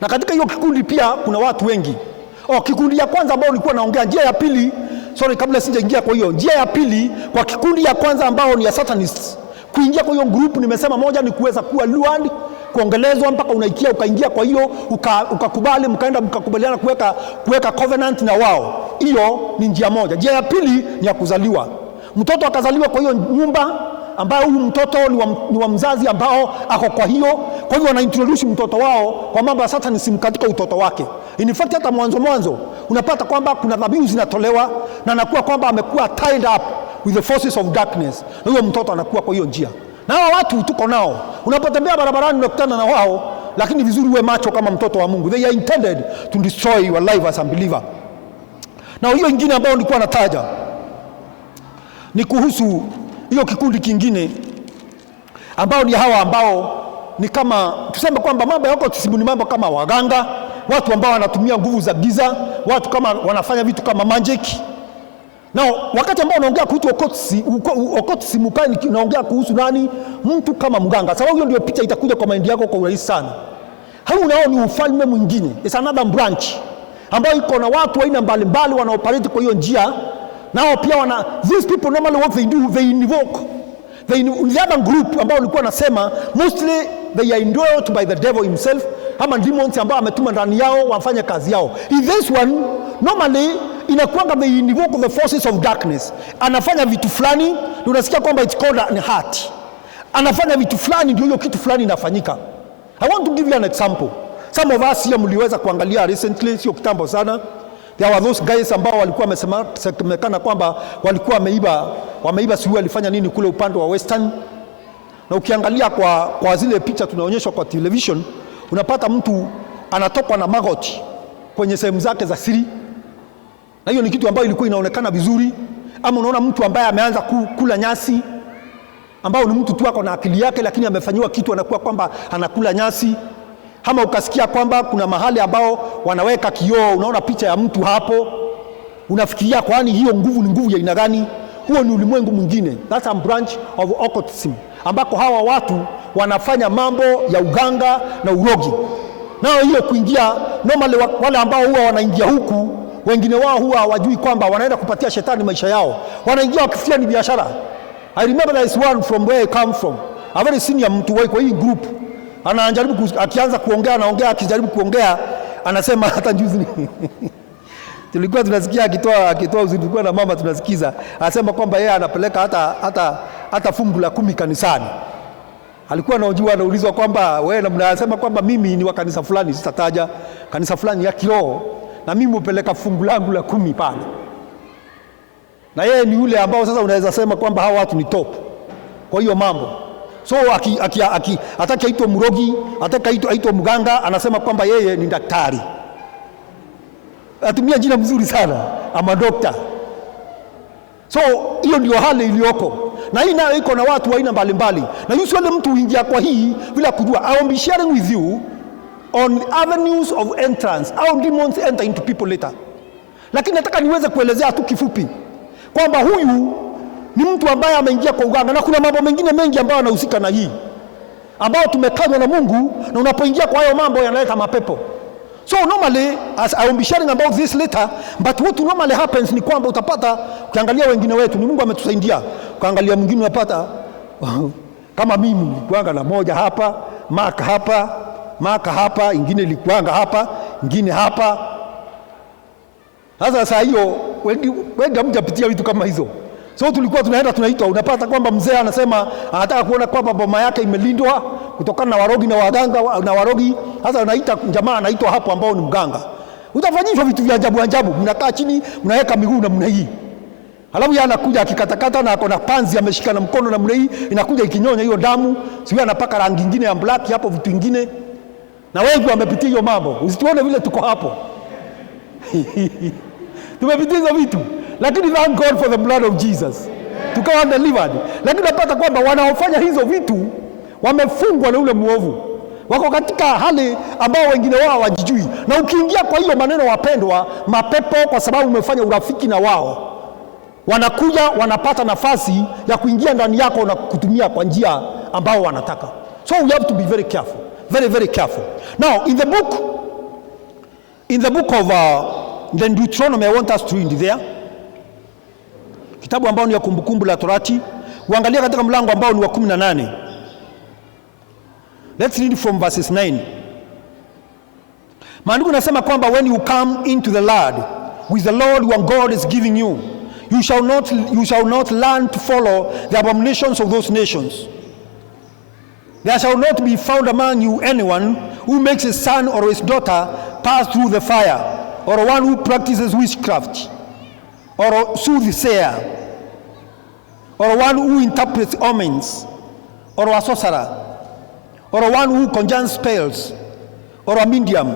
Na katika hiyo kikundi pia kuna watu wengi. Kikundi ya kwanza ambao nilikuwa naongea, njia ya pili, kabla sijaingia kwa hiyo, njia ya pili kwa kikundi ya kwanza ambao ni ya Satanists, kuingia kwa hiyo group, nimesema moja ni kuweza kuwa lured, kuongelezwa mpaka unaikia ukaingia kwa hiyo, ukakubali, mkaenda mkakubaliana kuweka covenant na wao. Hiyo ni njia moja. Njia ya pili ni ya kuzaliwa. Mtoto akazaliwa kwa hiyo nyumba ambayo huyu mtoto ni wa mzazi ambao ako kwa hiyo. Kwa hivyo wanaintroduce mtoto wao kwa mambo ya Satanism katika utoto wake. In fact hata mwanzo unapata kwamba kuna dhabihu zinatolewa na anakuwa kwamba amekuwa tied up with the forces of darkness. Na huyo mtoto anakuwa kwa hiyo njia. Na hao watu tuko nao. Unapotembea barabarani unakutana na wao, lakini vizuri uwe macho kama mtoto wa Mungu. They are intended to destroy your life as a believer. Na hiyo ingine ambayo nilikuwa nataja ni kuhusu hiyo kikundi kingine ambao ni hawa ambao ni kama tuseme kwamba mambo ya occultism ni mambo kama waganga, watu ambao wanatumia nguvu za giza, watu kama wanafanya vitu kama magic. Na wakati ambao unaongea kuhusu occultism unaongea kuhusu nani? Mtu kama mganga. Sababu hiyo ndio picha itakuja kwa mind yako kwa urahisi sana. Hao nao ni ufalme mwingine, it's another branch ambao iko na watu aina mbalimbali wanaoperate kwa hiyo njia. Nao pia these people normally what they do, they invoke. The other group ambao nilikuwa nasema mostly they are indwelt by the devil himself, ama demons ambao ametuma ndani yao wafanye kazi yao. In this one normally inakuanga they invoke the forces of darkness. Anafanya vitu fulani, unasikia kwamba it's called an heart. Anafanya vitu fulani ndio hiyo kitu fulani inafanyika. I want to give you an example. Some of us here mliweza kuangalia recently, sio kitambo sana. There were those guys ambao walikuwa wamesemekana kwamba walikuwa wameiba sijui walifanya nini kule upande wa Western. Na ukiangalia kwa zile picha tunaonyeshwa kwa television, unapata mtu anatokwa na magoti kwenye sehemu zake za siri. Na hiyo ni kitu ambayo ilikuwa inaonekana vizuri. Ama unaona mtu ambaye ameanza kula nyasi, ambao ni mtu tu ako na akili yake, lakini amefanywa kitu anakuwa kwamba anakula nyasi. ama ukasikia kwamba kuna mahali ambao wanaweka kioo, unaona picha ya mtu hapo, unafikiria kwani hiyo nguvu ni nguvu ya aina gani? Huo ni ulimwengu mwingine. That's a branch of occultism, ambako hawa watu wanafanya mambo ya uganga na urogi. Nao hiyo kuingia normally, wale ambao huwa wanaingia huku, wengine wao huwa hawajui kwamba wanaenda kupatia shetani maisha yao. Wanaingia wakifikia ni biashara. I remember there is one from where I come from, a very senior mtu kwa hii group. Anajaribu akianza kuongea, anaongea, akijaribu kuongea anasema, hata juzi tulikuwa tunasikia akitoa uzuri, tulikuwa na mama tunasikiza, anasema kwamba yeye anapeleka hata fungu la 10 kanisani. Alikuwa anaulizwa kwamba wewe, mnasema kwamba mimi ni wa kanisa fulani, sitataja kanisa fulani ya kiroho, na mimi upeleka fungu langu la 10 pale. Na yeye ni yule ambao sasa unaweza sema kwamba hawa watu ni top kwa hiyo mambo. So ataki aitwe mrogi, ataki aitwe mganga, anasema kwamba yeye ni daktari. Atumia jina mzuri sana, ama doctor. So hiyo ndio hali iliyoko, na hii nayo iko na watu wa aina mbalimbali. Na yusi wale mtu uingia kwa hii bila kujua. I will be sharing with you on avenues of entrance, how demons enter into people later. Lakini nataka niweze kuelezea tu kifupi kwamba huyu ni mtu ambaye ameingia kwa uganga, na kuna mambo mengine mengi ambayo yanahusika na hii, ambao tumekanywa na Mungu, na unapoingia kwa hayo mambo yanaleta mapepo. So normally, as I will be sharing about this later, but what normally happens ni kwamba utapata, ukiangalia wengine wetu, ni Mungu ametusaidia, ukiangalia mwingine unapata kama mimi nilikuanga na moja hapa, maka hapa, ingine ilikuanga hapa, ingine hapa. Sasa hiyo wengi hamjapitia vitu kama hizo. So tulikuwa tunaitwa, unapata kwamba mzee anasema anataka kuona kwamba boma yake imelindwa kutokana na warogi na waganga na warogi. Sasa anaita jamaa, anaitwa hapo ambao ni mganga. Utafanyishwa vitu vya ajabu, mnakaa chini, mnaweka miguu na mna hii. Halafu yeye anakuja akikatakata na akona panzi ameshika na mkono na mna hii, inakuja ikinyonya hiyo damu, sio anapaka rangi nyingine ya black hapo, vitu vingine. Na wengi wamepitia hiyo mambo. Usituone vile tuko hapo. Tumepitia hizo vitu. Lakini thank God for the blood of Jesus, tukawa delivered. Lakini napata kwamba wanaofanya hizo vitu wamefungwa na ule muovu, wako katika hali ambao wengine wao hawajijui. Na ukiingia kwa hiyo maneno, wapendwa, mapepo, kwa sababu umefanya urafiki na wao, wanakuja wanapata nafasi ya kuingia ndani yako na kutumia kwa njia ambao wanataka. So we have to be very careful, very very careful. Now in the book of the Deuteronomy, I want us to read there, kitabu ambao ni ya Kumbukumbu la Torati, uangalia katika mlango ambao ni wa 18. Let's read from verses 9. Maandiko nasema kwamba when you come into the land which the Lord your God is giving you, you shall not learn to follow the abominations of those nations. There shall not be found among you anyone who makes his son or his daughter pass through the fire, or one who practices witchcraft, or a soothsayer, or one who interprets omens, or a sorcerer, or one who conjures spells, or a medium,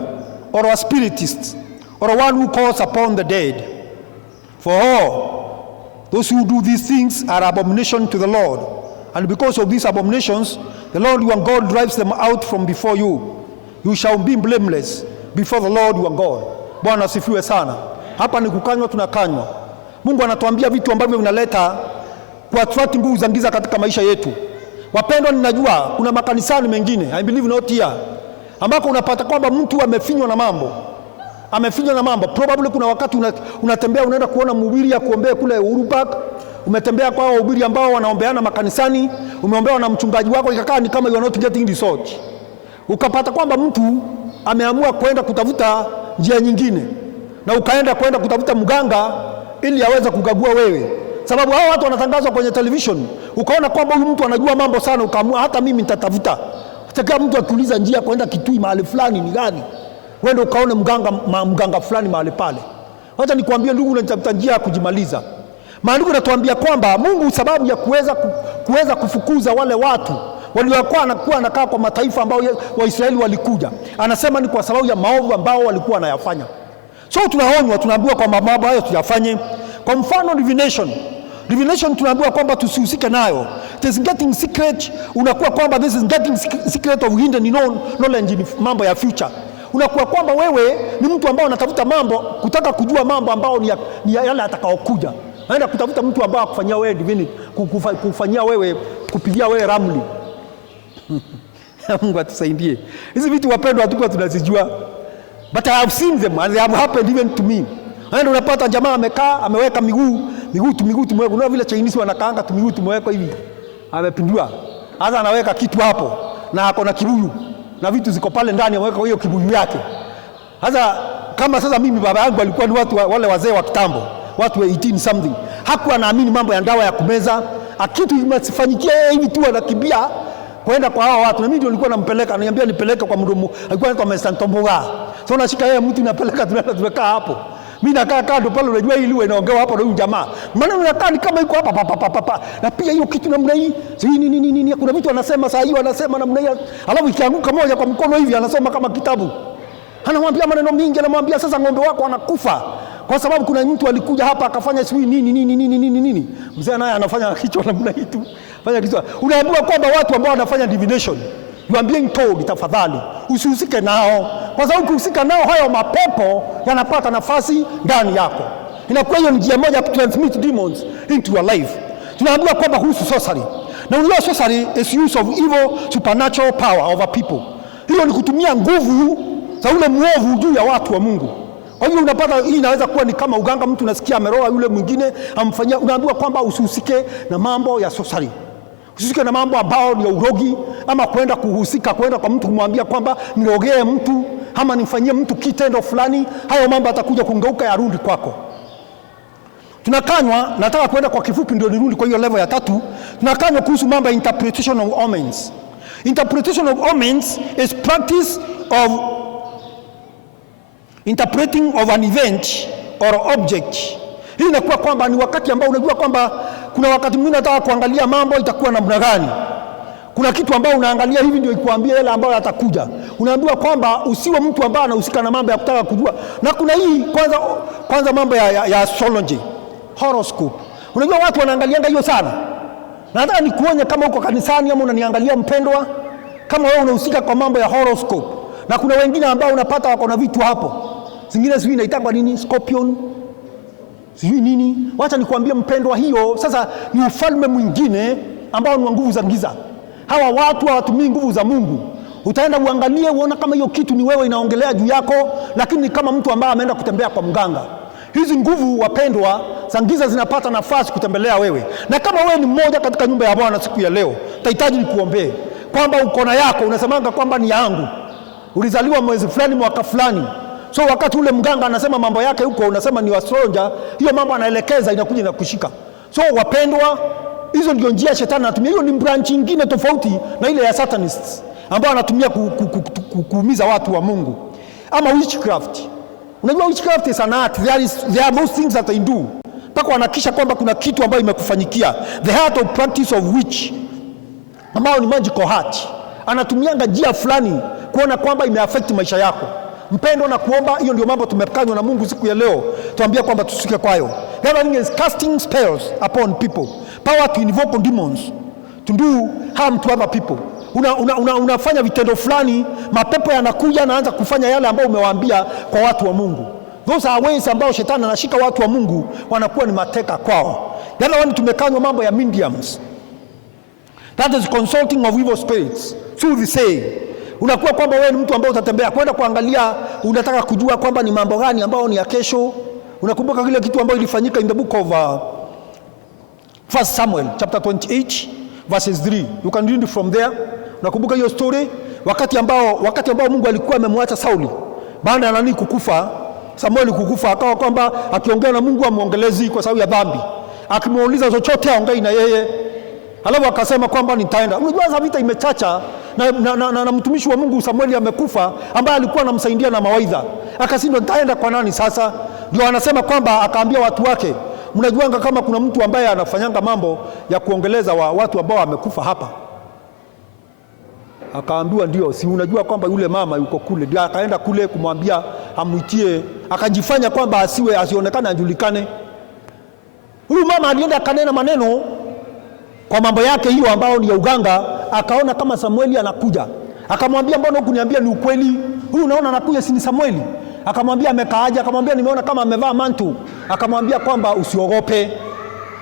or a spiritist, or one who calls upon the dead. For all those who do these things are abomination to the Lord, and because of these abominations the Lord your God drives them out from before you. You shall be blameless before the Lord your God. Bwana asifiwe sana. Hapa ni kukanywa, tunakanywa. Mungu anatuambia vitu ambavyo vinaleta kuattract nguvu za giza katika maisha yetu. Wapendwa, ninajua kuna makanisani mengine, I believe not here, ambako unapata kwamba mtu amefinywa na mambo. Probably kuna wakati unatembea unaenda kuona mhubiri ya kuombea kule Uhuru Park, umetembea kwa wahubiri ambao wanaombeana makanisani, umeombewa na mchungaji wako, ikakaa ni kama you are not getting result. Ukapata kwamba mtu ameamua kwenda kutafuta njia nyingine, na kwenda kutafuta mganga ili aweze kukagua wewe. Sababu hao watu wanatangazwa kwenye television, ukaona kwamba huyu mtu anajua mambo sana, ukaamua hata mimi nitatafuta. Hata kama mtu akiuliza njia kwenda Kitui mahali fulani ni gani, wewe ukaone mganga fulani mahali pale. Wacha nikwambie ndugu, unatafuta njia ya kujimaliza. Maandiko yanatuambia kwamba Mungu sababu ya kuweza kufukuza wale watu waliokuwa anakaa kwa mataifa ambao Waisraeli walikuja, anasema ni kwa sababu ya maovu ambao walikuwa wanayafanya. So tunaonywa, tunaambiwa kwamba mambo hayo tuyafanye. Kwa mfano divination, Divination tunaambiwa kwamba tusihusike nayo. It is getting secret, unakuwa kwamba this is getting secret of hidden knowledge in mambo ya future. Unakuwa kwamba wewe ni mtu ambao unatafuta mambo, kutaka kujua mambo ambao ni yale atakayokuja. Unaenda kutafuta mtu ambao akufanyia wewe divinity, kufanyia wewe, kupigia wewe ramli. Mungu atusaidie. Hizi vitu wapendwa hatukuwa tunazijua. But I have seen them and they have happened even to me. Hapo unapata jamaa amekaa, ameweka miguu tumeweka. Unaona vile Chinese wanakaanga miguu tumeweka hivi. Amepindua. Sasa anaweka kitu hapo na ako na kibuyu na vitu ziko pale ndani, ameweka hiyo kibuyu yake. Sasa kama sasa mimi baba yangu alikuwa ni watu wale wazee wa kitambo, watu wa 18 something. Hakuwa naamini mambo ya dawa ya kumeza. Akitu imesifanyikia hivi tu anakimbia kwenda kwa hao watu. Na mimi ndio nilikuwa nampeleka, ananiambia nipeleke kwa mdomo. Alikuwa anaitwa Mr. Ntomboga. So nashika yeye mtu napeleka, tunakaa hapo. Mimi nakaa kando pale, unajua hii lugha inaongewa hapo na huyu jamaa. Maana unakaa ni kama yuko hapa. Na pia hiyo kitu namna hii. Nini kuna vitu anasema saa hiyo anasema namna hii. Alafu ikianguka moja kwa mkono hivi anasoma kama kitabu. Anamwambia maneno mingi, anamwambia sasa ng'ombe wako anakufa. Kwa sababu kuna mtu alikuja hapa akafanya sijui nini. Mzee naye anafanya kichwa namna hii tu. Fanya kichwa. Unaambiwa kwamba watu ambao wanafanya divination, you are being told tafadhali usihusike nao. Kwa sababu ukihusika nao hayo mapepo yanapata nafasi ndani yako. Inakuwa hiyo njia moja ya transmit demons into your life. Tunaambiwa kwamba kuhusu sorcery. Na unajua sorcery is use of evil supernatural power over people. Hiyo ni kutumia nguvu za ule mwovu juu ya watu wa Mungu. Kwa hiyo unapata hii inaweza kuwa ni kama uganga, mtu unasikia ameroa yule mwingine amfanyia. Unaambiwa kwamba usihusike na mambo ya sorcery. Usihusike na mambo ambao ni ya urogi, ama kwenda kwa mtu kumwambia kwamba nirogee mtu ama nimfanyie mtu kitendo fulani. Hayo mambo atakuja kungeuka yarudi kwako. Tunakanywa, nataka kwenda kwa kifupi ndio nirudi kwa hiyo level ya 3. Tunakanywa kuhusu mambo ya interpretation of omens. Interpretation of omens is practice of interpreting of an event or object. Hii inakuwa kwamba ni wakati ambao unajua kwamba kuna wakati mwingine nataka kuangalia mambo itakuwa namna gani. Kuna kitu ambao unaangalia hivi ndio ikuambia yale ambayo yatakuja. Unaambiwa kwamba usiwe mtu ambaye anahusika na mambo ya kutaka kujua. Na kuna hii kwanza mambo ya astrology, horoscope. Unajua watu wanaangalianga hiyo sana. Na nataka nikuonye kama uko kanisani ama unaniangalia mpendwa, kama wewe unahusika kwa mambo ya horoscope. Na kuna wengine ambao unapata wako na vitu hapo. Zingine sijui inaitwa nini, scorpion. Sijui nini. Wacha nikwambie mpendwa, hiyo sasa ni ufalme mwingine ambao ni nguvu za giza. Hawa watu hawatumii nguvu za Mungu. Utaenda uangalie uone kama hiyo kitu ni wewe inaongelea juu yako, lakini kama mtu ambaye ameenda kutembea kwa mganga. Hizi nguvu wapendwa za giza zinapata nafasi kutembelea wewe. Na kama wewe ni mmoja katika nyumba ya Bwana siku ya leo, tahitaji nikuombee kwamba uko na yako unasemanga kwamba ni yangu. Ulizaliwa mwezi fulani mwaka fulani. So wakati ule mganga anasema mambo yake huko, unasema ni astrologer, hiyo mambo anaelekeza inakuja na kushika. So wapendwa, hizo ndio njia shetani anatumia. Hiyo ni branch nyingine tofauti na ile ya satanists ambao anatumia kuumiza watu wa Mungu. Ama witchcraft. Unajua witchcraft is an art. There are those things that they do. Mpaka wanakisha kwamba kuna kitu ambayo imekufanyikia. The heart of practice of witch, ambao ni magical heart. Anatumianga njia fulani kuona kwamba imeaffect maisha yako. Mpendo na kuomba, hiyo ndio mambo tumekanywa na Mungu siku ya leo. Tuambia kwamba tusike kwayo. The other thing is casting spells upon people. Power to invoke demons. To do harm to other people. Unafanya vitendo fulani, mapepo yanakuja na anza kufanya yale ambayo umewaambia kwa watu wa Mungu. Those are ways ambao shetani anashika watu wa Mungu wanakuwa ni mateka kwao. The other one tumekanywa mambo ya mediums. That is consulting of evil spirits. Soothsaying. Unakuwa kwamba wewe ni mtu ambaye utatembea kwenda kuangalia, unataka kujua kwamba ni mambo gani ambao ni ya kesho. Unakumbuka kile kitu ambacho ilifanyika in the book of 1 Samuel chapter 28 verses 3. You can read from there. Unakumbuka hiyo story wakati ambao Mungu alikuwa amemwacha Sauli baada ya nani kukufa, Samuel kukufa, akawa kwamba akiongea na Mungu amuongelezi kwa sababu ya dhambi. Akimuuliza chochote aongei na yeye. Alafu akasema kwamba nitaenda. Unajua sasa vita imechacha na mtumishi wa Mungu Samueli amekufa ambaye alikuwa anamsaidia na mawaidha. Akasindwa nitaenda kwa nani sasa? Ndio anasema kwamba akaambia watu wake, mnajuanga kama kuna mtu ambaye anafanyanga mambo ya kuongeleza watu ambao wamekufa hapa. Akaambiwa ndio, si unajua kwamba yule mama yuko kule. Ndio akaenda kule kumwambia amuitie, akajifanya kwamba asionekane ajulikane. Huyu mama alienda akanena maneno kwa mambo yake hiyo ambao ni ya uganga, akaona kama Samueli anakuja. Akamwambia, mbona hukuniambia ni ukweli? Huyu unaona anakuja, si ni Samueli? Akamwambia, amekaaje? Akamwambia, nimeona kama amevaa mantu. Akamwambia kwamba usiogope.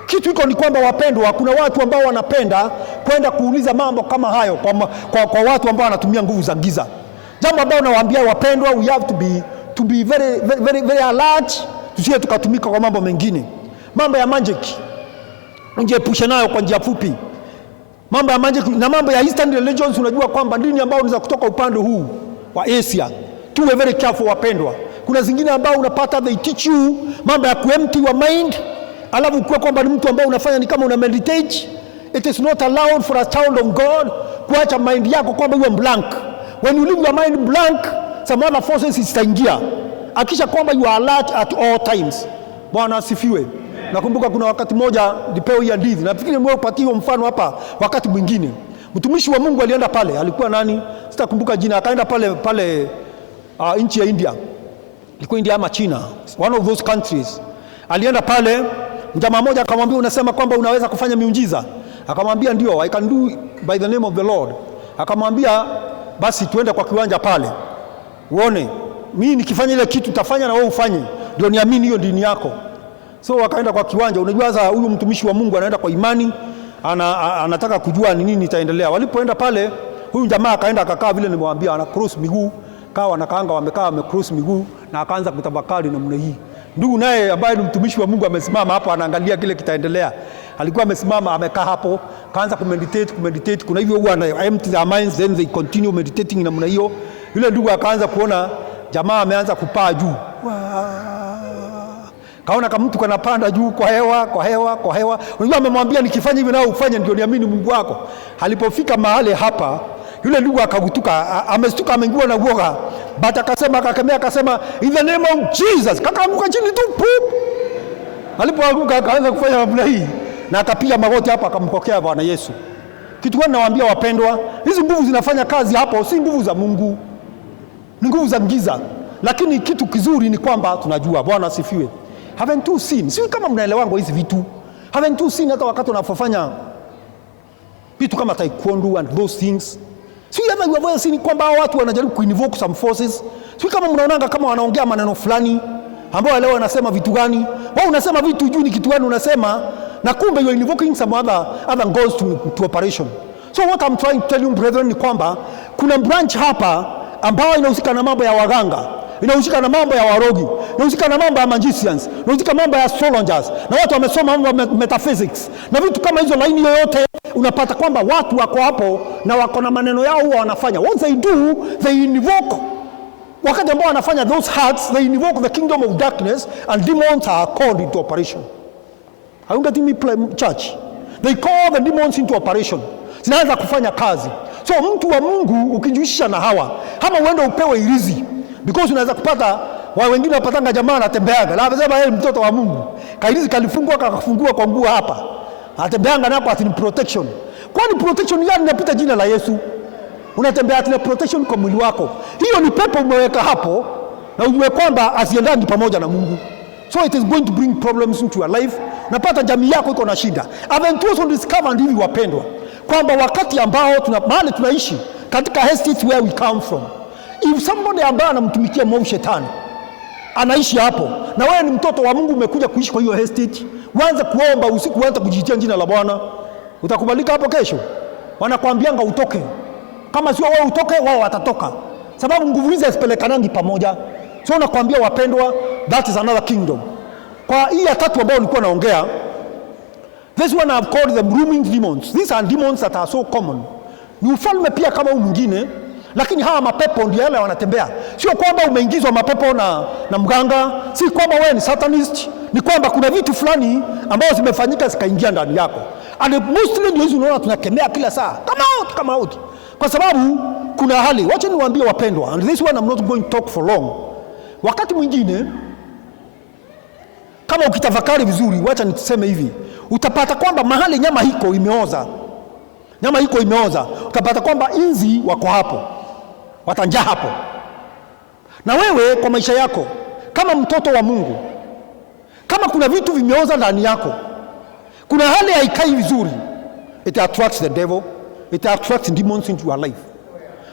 Kitu iko ni kwamba, wapendwa, kuna watu ambao wanapenda kwenda kuuliza mambo kama hayo kwa watu ambao wanatumia nguvu za giza. Jambo ambalo nawaambia wapendwa, we have to be very alert, tusiwe tukatumika kwa mambo mengine. Mambo ya magic unjiepushe nayo kwa njia fupi. Mambo ya magic na mambo ya Eastern religions, unajua kwamba dini ambao unaweza kutoka upande huu wa Asia, tuwe very careful wapendwa. Kuna zingine ambao unapata they teach you mambo ya kuempty your mind, alafu kwa kwamba ni mtu ambao unafanya ni kama una meditate. It is not allowed for a child of God kuacha mind yako kwamba iwe blank. When you leave your mind blank, some other forces zitaingia. Akisha kwamba you are alert at all times. Bwana asifiwe. Nakumbuka kuna wakati moja nilipewa hii hadithi, nafikiri nimeupatia mfano hapa wakati mwingine. Mtumishi wa Mungu alienda pale, alikuwa nani? Sitakumbuka jina. Akaenda pale nchi ya India. Ilikuwa India ama China, one of those countries. Alienda pale, mjamaa mmoja akamwambia, unasema kwamba unaweza kufanya miujiza? Akamwambia, ndio, I can do by the name of the Lord. Akamwambia, basi tuende kwa kiwanja pale uone, mimi nikifanya ile kitu utafanya na wewe ufanye, ndio niamini hiyo dini yako. So wakaenda kwa kiwanja. Unajua sasa huyu mtumishi wa Mungu anaenda kwa imani, anataka kujua ni nini itaendelea. Walipoenda pale, huyu jamaa akaenda akakaa vile nimemwambia, ana cross miguu, kawa wanakaanga wamekaa wamecross miguu, na akaanza kutafakari namna hii. Ndugu naye ambaye ni mtumishi wa Mungu amesimama hapo anaangalia kile kitaendelea. Alikuwa amesimama amekaa hapo, kaanza kumeditate. Kuna hivyo huwa na empty their minds, then they continue meditating namna hiyo. Yule ndugu akaanza kuona jamaa ameanza kupaa juu. Kaona kama mtu kanapanda juu kwa hewa. Unajua amemwambia, nikifanya hivi nao ufanye ndio niamini Mungu wako. Alipofika mahali hapa, yule ndugu akagutuka, amestuka, ameingiwa na uoga. But akasema in the name of Jesus. Kakaanguka chini tu pup. Alipoanguka akaanza kufanya mambo hii na akapiga magoti hapa akampokea Bwana Yesu. Kitu gani nawaambia wapendwa, hizi nguvu zinafanya kazi hapo, si nguvu za Mungu, ni nguvu za giza. Lakini kitu kizuri ni kwamba tunajua. Bwana asifiwe. Haven't you seen? Sio kama mnaelewango hizi vitu. Haven't you seen hata wakati unapofanya vitu kama taekwondo and those things? Sio kama you have seen kwamba watu wanajaribu kuinvoke some forces. Sio kama mnaonanga kama wanaongea maneno fulani ambao leo wanasema vitu gani? Wao unasema vitu juu ni kitu gani unasema, na kumbe you are invoking some other goals to operation. So what I'm trying to tell you brethren ni kwamba kuna branch hapa ambao inahusika na mambo ya waganga, inahusika na mambo ya warogi, inahusika na mambo ya magicians, inahusika na mambo ya astrologers, na watu wamesoma mambo ya metaphysics na vitu kama hizo. Laini yoyote unapata kwamba watu wako hapo na wako na maneno yao huwa wanafanya. What they do, they invoke. Wakati ambao wanafanya those hearts, they invoke the kingdom of darkness and demons are called into operation. Are you getting me, church? They call the demons into operation. Zinaanza kufanya kazi. So mtu wa Mungu ukijihusisha na hawa, kama uende upewe irizi, because unaweza kupata wengine wapatanga jamaa anatembeaga na anasema yeye mtoto wa Mungu, kairizi kalifungwa kakafungua kwa nguo hapa, anatembeanga nako ati ni protection. Kwani protection gani inapita jina la Yesu? Unatembea ati na protection kwa mwili wako. Hiyo ni pepo umeweka hapo, na ujue kwamba asiendani pamoja na Mungu. So it is going to bring problems into your life. Napata jamii yako iko na shida. Haven't you also discovered hivi wapendwa, kwamba wakati ambao mahali tunaishi katika estate where we come from, if somebody ambaye anamtumikia mwovu shetani anaishi hapo, na wewe ni mtoto wa Mungu umekuja kuishi kwa hiyo estate, uanze kuomba usiku, uanze kujitia jina la Bwana, utakubalika hapo kesho? Wanakuambianga utoke. Kama sio wewe utoke, wao watatoka, sababu nguvu hizi hazipelekanangi pamoja. So nakwambia wapendwa, that is another kingdom. Kwa hii ya tatu ambayo nilikuwa naongea, this one I've called them roaming demons. These are demons that are so common. Ni ufalme pia kama huu mwingine, lakini hawa mapepo ndio yale wanatembea. Sio kwamba umeingizwa mapepo na mganga, si kwamba wewe ni satanist, ni kwamba kuna vitu fulani ambazo zimefanyika zikaingia ndani yako. And mostly ndio hizo unaona tunakemea kila saa, come out. Kwa sababu kuna hali, wacha niwaambie wapendwa, and this one I'm not going to talk for long. Wakati mwingine kama ukitafakari vizuri, wacha nituseme hivi, utapata kwamba mahali nyama hiko imeoza, utapata kwamba inzi wako hapo, watanjaa hapo. Na wewe kwa maisha yako kama mtoto wa Mungu, kama kuna vitu vimeoza ndani yako, Kuna hali haikai vizuri, it attracts the devil, it attracts demons into your life.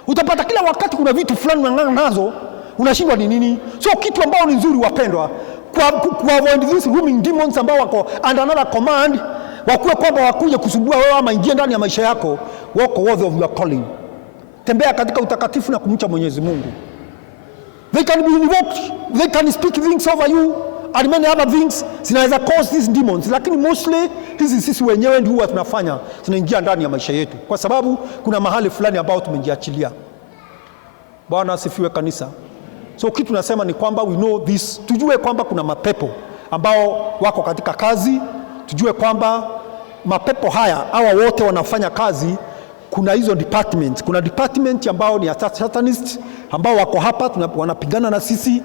Utapata kila wakati kuna vitu fulani unang'ang'ana nazo, unashindwa ni nini. So kitu ambao ni nzuri wapendwa, kwa avoid these roaming demons ambao wako under another command, wakuwe kwamba wakuje kusumbua wewe ama ingie ndani ya maisha yako, walk worthy of your calling. Tembea katika utakatifu na kumcha Mwenyezi Mungu. They can be invoked, they can speak things over you and many other things zinaweza cause these demons, lakini mostly hizi sisi wenyewe ndio huwa tunafanya, tunaingia ndani ya maisha yetu kwa sababu kuna mahali fulani ambao tumejiachilia. Bwana asifiwe kanisa. So kitu nasema ni kwamba we know this, tujue kwamba kuna mapepo ambao wako katika kazi, tujue kwamba mapepo haya hawa wote wanafanya kazi. Kuna hizo departments, kuna department ambao ni Satanist ambao wako hapa wanapigana na sisi.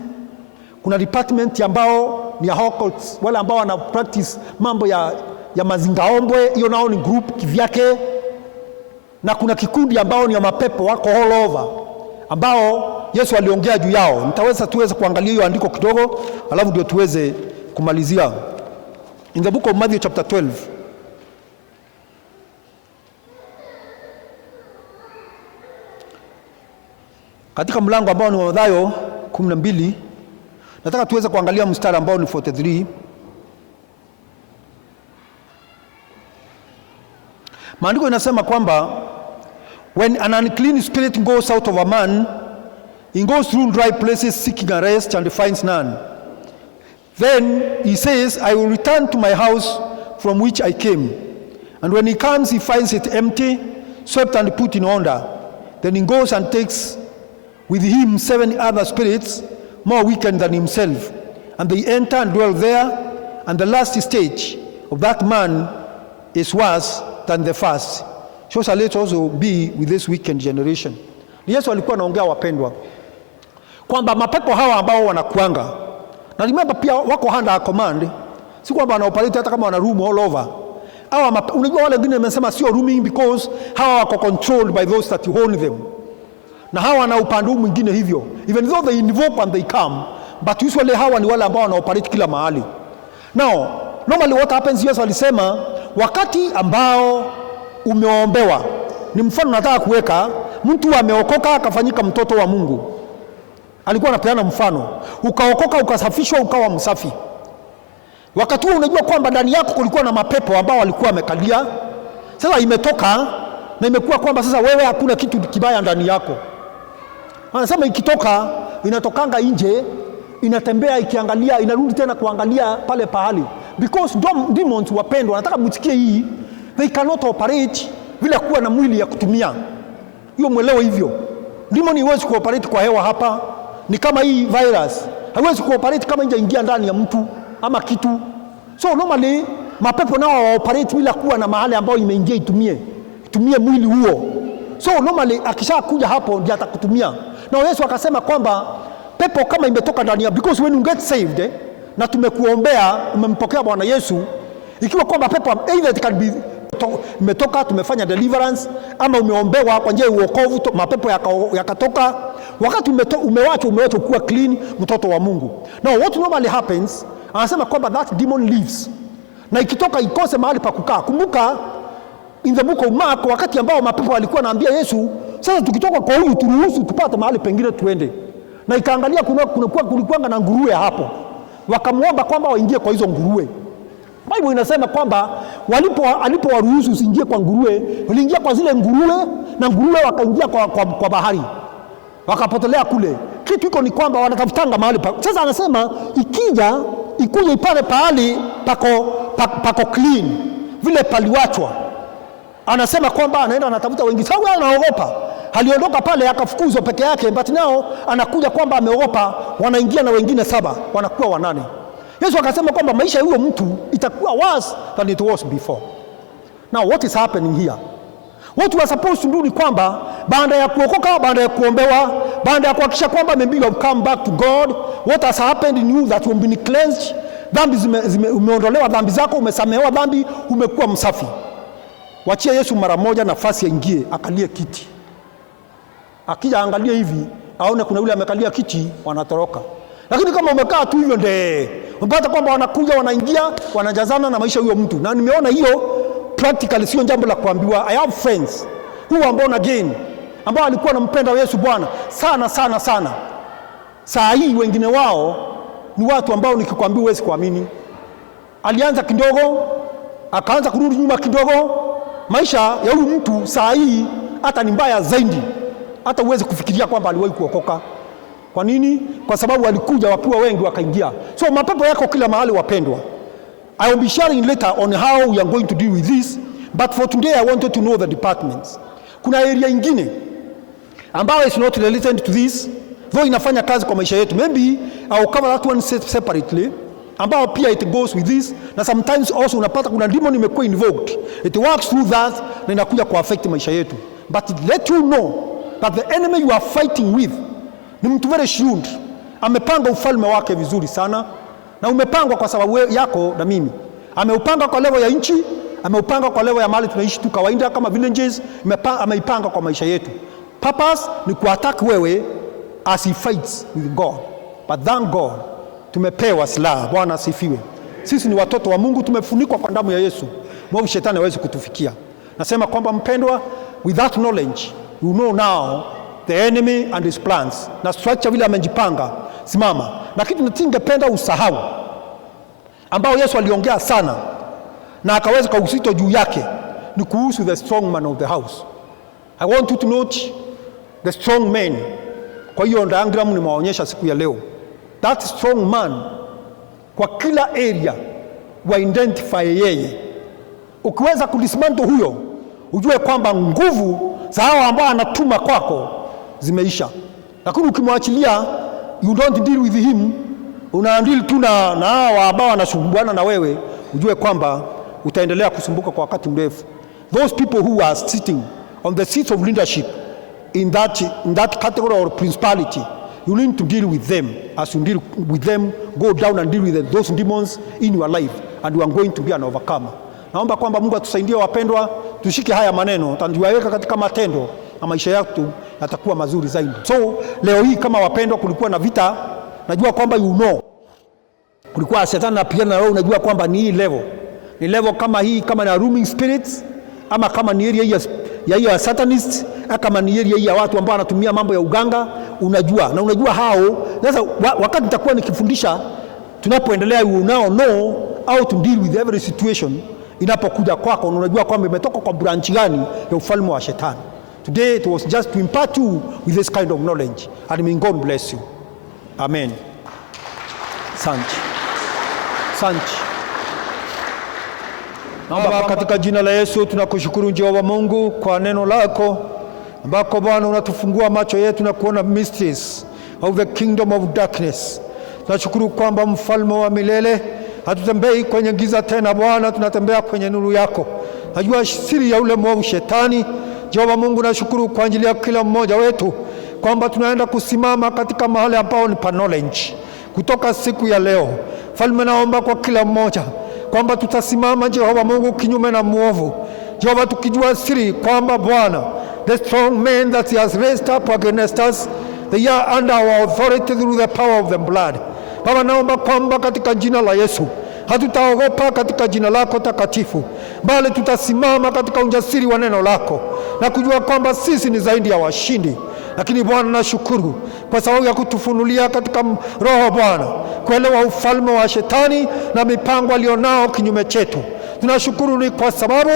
Kuna department ambao ni occults, wale ambao wana practice mambo ya mazingaombwe, hiyo nao ni group kivyake. Na kuna kikundi ambao ni ya mapepo wako all over, ambao Yesu aliongea juu yao. Tuweze kuangalia hiyo andiko kidogo, alafu ndio tuweze kumalizia. In the book of Matthew chapter 12, katika mlango ambao ni Mathayo 12, nataka tuweze kuangalia mstari ambao ni 43. Maandiko inasema kwamba when an unclean spirit goes out of a man, he goes through dry places seeking a rest and finds none. Then he says, I will return to my house from which I came. And when he comes, he finds it empty, swept and put in order. Then he goes and takes with him 7 other spirits more wicked than himself, and they enter and dwell there, and the last stage of that man is worse than the first. So shall it also be with this wicked generation. Yesu alikuwa anaongea wapendwa, kwamba mapepo hawa ambao wanakuanga, na remember pia wako under command, si kwamba wanaoperate hata kama wana room all over. Hawa unajua wale wengine wamesema sio rooming because hawa wako controlled by those that own them. Na hawa na upande mwingine hivyo, even though they invoke and they come, but usually hawa ni wale ambao wanaoperate kila mahali. Now, normally what happens, Yesu alisema wakati ambao umeombewa, ni mfano nataka kuweka, mtu ameokoka akafanyika mtoto wa Mungu. Alikuwa anapeana mfano, ukaokoka ukasafishwa ukawa msafi. Wakati huo unajua kwamba ndani yako kulikuwa na mapepo ambao walikuwa wamekalia. Sasa imetoka na imekuwa kwamba sasa wewe hakuna kitu kibaya ndani yako. Anasema ikitoka, inatokanga nje, inatembea ikiangalia, inarudi tena kuangalia pale pahali. Because demons wapendwa, nataka msikie hii, they cannot operate bila kuwa na mwili ya kutumia. Hiyo mwelewe hivyo. Demon haiwezi kuoperate kwa hewa hapa. Ni kama hii virus, haiwezi kuoperate kama ingia ndani ya mtu ama kitu. So normally mapepo nao waoperate bila kuwa na mahali ambao imeingia itumie mwili huo. So normally akisha kuja hapo ndiye atakutumia. Na Yesu akasema kwamba pepo kama imetoka ndani ya, because when you get saved na tumekuombea, umempokea Bwana Yesu, ikiwa kwamba pepo either it can be imetoka, tumefanya deliverance, ama umeombewa kwa njia ya uokovu, mapepo yakatoka, wakati umewachwa kuwa clean, mtoto wa Mungu. Now what normally happens, anasema kwamba that demon leaves, na ikitoka ikose mahali pa kukaa. Kumbuka in the book of Mark, wakati ambao mapepo walikuwa wanaambia Yesu, sasa tukitoka kwa huyu turuhusu tupate mahali pengine tuende. Na ikaangalia kulikuwa na nguruwe hapo, wakamuomba kwamba waingie kwa hizo nguruwe. Bible inasema kwamba alipowaruhusu usiingie kwa nguruwe, waliingia kwa zile nguruwe, na nguruwe wakaingia kwa bahari, wakapotelea kule. Kitu iko ni kwamba wanatafutanga mahali pa. Sasa anasema ikuje ipale pahali pako clean vile paliwachwa. Anasema kwamba anaenda anatafuta wengi. Sababu anaogopa. Aliondoka pale akafukuzwa peke yake, but now anakuja kwamba ameogopa, wanaingia na wengine 7, wanakuwa 8. Yesu akasema kwamba maisha ya huyo mtu itakuwa worse than it was before. Now what is happening here? What we are supposed to do ni kwamba baada ya kuokoka, baada ya kuombewa, baada ya kuhakikisha kwamba maybe you have come back to God, what has happened in you that you have been cleansed, dhambi umeondolewa dhambi zako, umesamehewa dhambi, umekuwa msafi. Wachia Yesu mara moja nafasi aingie, akalie kiti. Akija angalia hivi, aone kuna yule amekalia kiti, wanatoroka. Lakini kama umekaa tu hivyo unapata kwamba wanakuja wanaingia wanajazana na maisha huyo mtu. Na nimeona hiyo practically sio jambo la kuambiwa. I have friends who are born again ambao walikuwa wanampenda Yesu Bwana sana sana sana. Saa hii wengine wao ni watu ambao nikikwambia huwezi kuamini. Alianza kidogo, akaanza kurudi nyuma kidogo. Maisha ya huyu mtu saa hii hata ni mbaya zaidi. Hata huwezi kufikiria kwamba aliwahi kuokoka. Kwa nini? Kwa sababu walikuja wakiwa wengi wakaingia. So mapepo yako kila mahali wapendwa. I will be sharing later on how we are going to deal with this, but for today I wanted to know the departments. Kuna area ingine ambayo is not related to this, though inafanya kazi kwa maisha yetu. Maybe I will cover that one separately, ambao pia it goes with this, na sometimes also unapata kuna demon imekuwa invoked. It works through that na inakuja ku affect maisha yetu. But let you know that the enemy you are fighting with ni mtu very shrewd. Amepanga ufalme wake vizuri sana, na umepangwa kwa sababu yako na mimi. Ameupanga kwa level ya nchi, ameupanga kwa level ya mahali tunaishi tu kawaida kama villages, ameipanga kwa maisha yetu. Purpose ni kuattack wewe as he fights with God. But thank God tumepewa silaha. Bwana asifiwe. Sisi ni watoto wa Mungu, tumefunikwa kwa damu ya Yesu. Mwovu shetani hawezi kutufikia. Nasema kwamba mpendwa, with that knowledge you know now the enemy and his plans, na structure vile amejipanga. Simama na kitu ningependa usahau ambao Yesu aliongea sana na akaweza kwa uzito juu yake, ni kuhusu the strong man of the house. I want you to note the strong man. Kwa hiyo diagram nimewaonyesha siku ya leo. That strong man kwa kila area wa identify yeye. Ukiweza kudismantle huyo, ujue kwamba nguvu za hao ambao anatuma kwako zimeisha. Lakini ukimwachilia, you don't deal with him, unaandili tu na hao ambao wanasumbuana na wewe, ujue kwamba utaendelea kusumbuka kwa wakati mrefu. Those people who are sitting on the seats of leadership in that category or principality, you need to deal with them. As you deal with them, go down and deal with those demons in your life, and you are going to be an overcomer. Naomba kwamba Mungu atusaidie wapendwa, tushike haya maneno, tuwaweka katika matendo na maisha yetu yatakuwa mazuri zaidi. So leo hii kama wapendwa, kulikuwa na vita, najua kwamba you know, kulikuwa shetani anapigana na wewe, unajua kwamba ni hii level. Ni level kama hii, kama na roaming spirits, ama kama ni area ya satanists, kama ni area ya watu ambao wanatumia mambo ya uganga, unajua. Na unajua hao, sasa wakati nitakuwa nikifundisha, tunapoendelea you now know how to deal with every situation inapokuja kwako, unajua kwamba imetoka kwa branch gani ya ufalme wa shetani. Today it was just to impart you with this kind of knowledge, and may God bless you. Amen. Asante. Naomba katika jina la Yesu tunakushukuru Jehova Mungu kwa neno lako ambako Bwana unatufungua macho yetu na kuona mysteries of the kingdom of darkness. Tunashukuru kwamba mfalme wa milele, hatutembei kwenye giza tena Bwana, tunatembea kwenye nuru yako. Najua siri ya ule mwovu shetani. Jehova Mungu, nashukuru kwa ajili ya kila mmoja wetu kwamba tunaenda kusimama katika mahali ambao ni pa knowledge kutoka siku ya leo. Mfalme, naomba kwa kila mmoja kwamba tutasimama Jehova Mungu kinyume na mwovu. Jehova, tukijua siri kwamba Bwana, the strong men that he has raised up against us, they are under our authority through the power of the blood. Baba, naomba kwamba katika jina la Yesu hatutaogopa katika jina lako takatifu, bali tutasimama katika ujasiri wa neno lako na kujua kwamba sisi ni zaidi ya washindi. Lakini Bwana, nashukuru kwa sababu ya kutufunulia katika roho Bwana, kuelewa ufalme wa shetani na mipango alionao kinyume chetu. Tunashukuru ni kwa sababu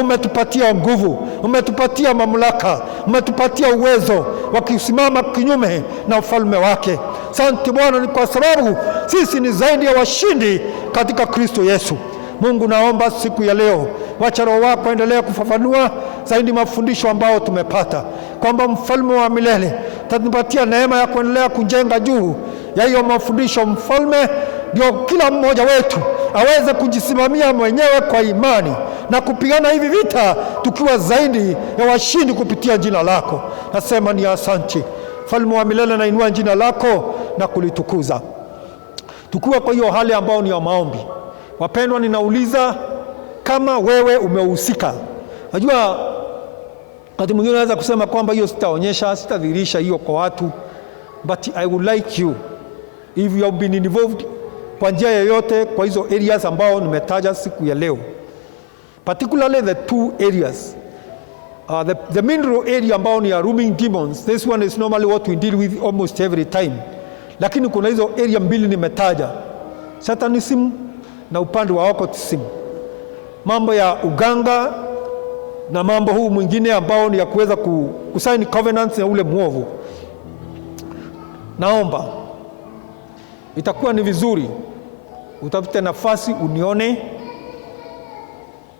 umetupatia nguvu, umetupatia mamlaka, umetupatia uwezo wa kusimama kinyume na ufalme wake. Asante Bwana, ni kwa sababu sisi ni zaidi ya washindi katika Kristo Yesu. Mungu, naomba siku ya leo wacha Roho wako endelea kufafanua zaidi mafundisho ambao tumepata, kwamba mfalme wa milele tatupatia neema ya kuendelea kujenga juu ya hiyo mafundisho. Mfalme, ndio kila mmoja wetu aweze kujisimamia mwenyewe kwa imani na kupigana hivi vita tukiwa zaidi ya washindi kupitia jina lako. Nasema ni asante mfalme wa milele, na inua jina lako na kulitukuza. Tukiwa kwa hiyo hali ambao ni ya maombi, wapendwa, ninauliza kama wewe umehusika. Najua wakati mwingine naweza kusema kwamba hiyo sitaonyesha, sitadhihirisha hiyo kwa watu, but I would like you if you have been involved kwa njia yoyote kwa hizo areas ambao nimetaja siku ya leo, particularly the two areas, the mineral area ambao ni ya roaming demons. This one is normally what we deal with almost every time, lakini kuna hizo area mbili nimetaja, satanism na upande wa occultism, mambo ya uganga na mambo huu mwingine ambao ni ya kuweza kusign covenants na ule mwovu. Naomba itakuwa ni vizuri utafute nafasi unione,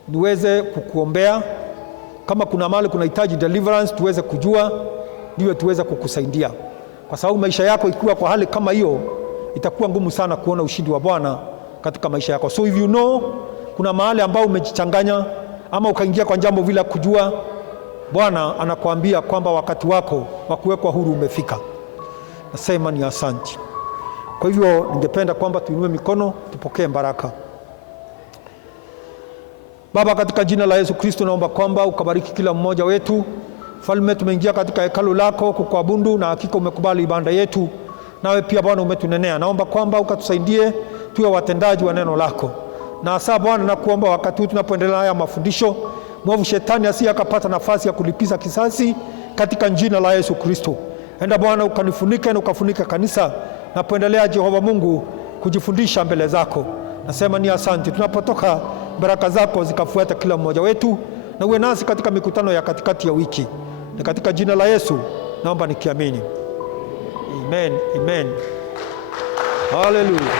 niweze kukuombea. Kama kuna mahali kunahitaji deliverance tuweze kujua, ndio tuweze kukusaidia, kwa sababu maisha yako ikiwa kwa hali kama hiyo itakuwa ngumu sana kuona ushindi wa Bwana katika maisha yako. So if you know kuna mahali ambao umejichanganya ama ukaingia kwa jambo bila kujua, Bwana anakuambia kwamba wakati wako wa kuwekwa huru umefika. Nasema ni asante. Kwa hivyo ningependa kwamba tuinue mikono tupokee baraka. Baba, katika jina la Yesu Kristo naomba kwamba ukabariki kila mmoja wetu. Mfalme, tumeingia katika hekalu lako kukuabudu na hakika umekubali ibada yetu. Nawe pia Bwana umetunenea. Naomba kwamba ukatusaidie tuwe watendaji wa neno lako. Na hasa Bwana nakuomba wakati huu tunapoendelea haya mafundisho, mwovu shetani asiye akapata nafasi ya kulipiza kisasi katika jina la Yesu Kristo. Enda Bwana ukanifunike na ukafunika kanisa napoendelea Jehova Mungu kujifundisha mbele zako. Nasema ni asante. Tunapotoka, baraka zako zikafuata kila mmoja wetu, na uwe nasi katika mikutano ya katikati ya wiki. Na katika jina la Yesu naomba nikiamini. Amen. Amen. Hallelujah.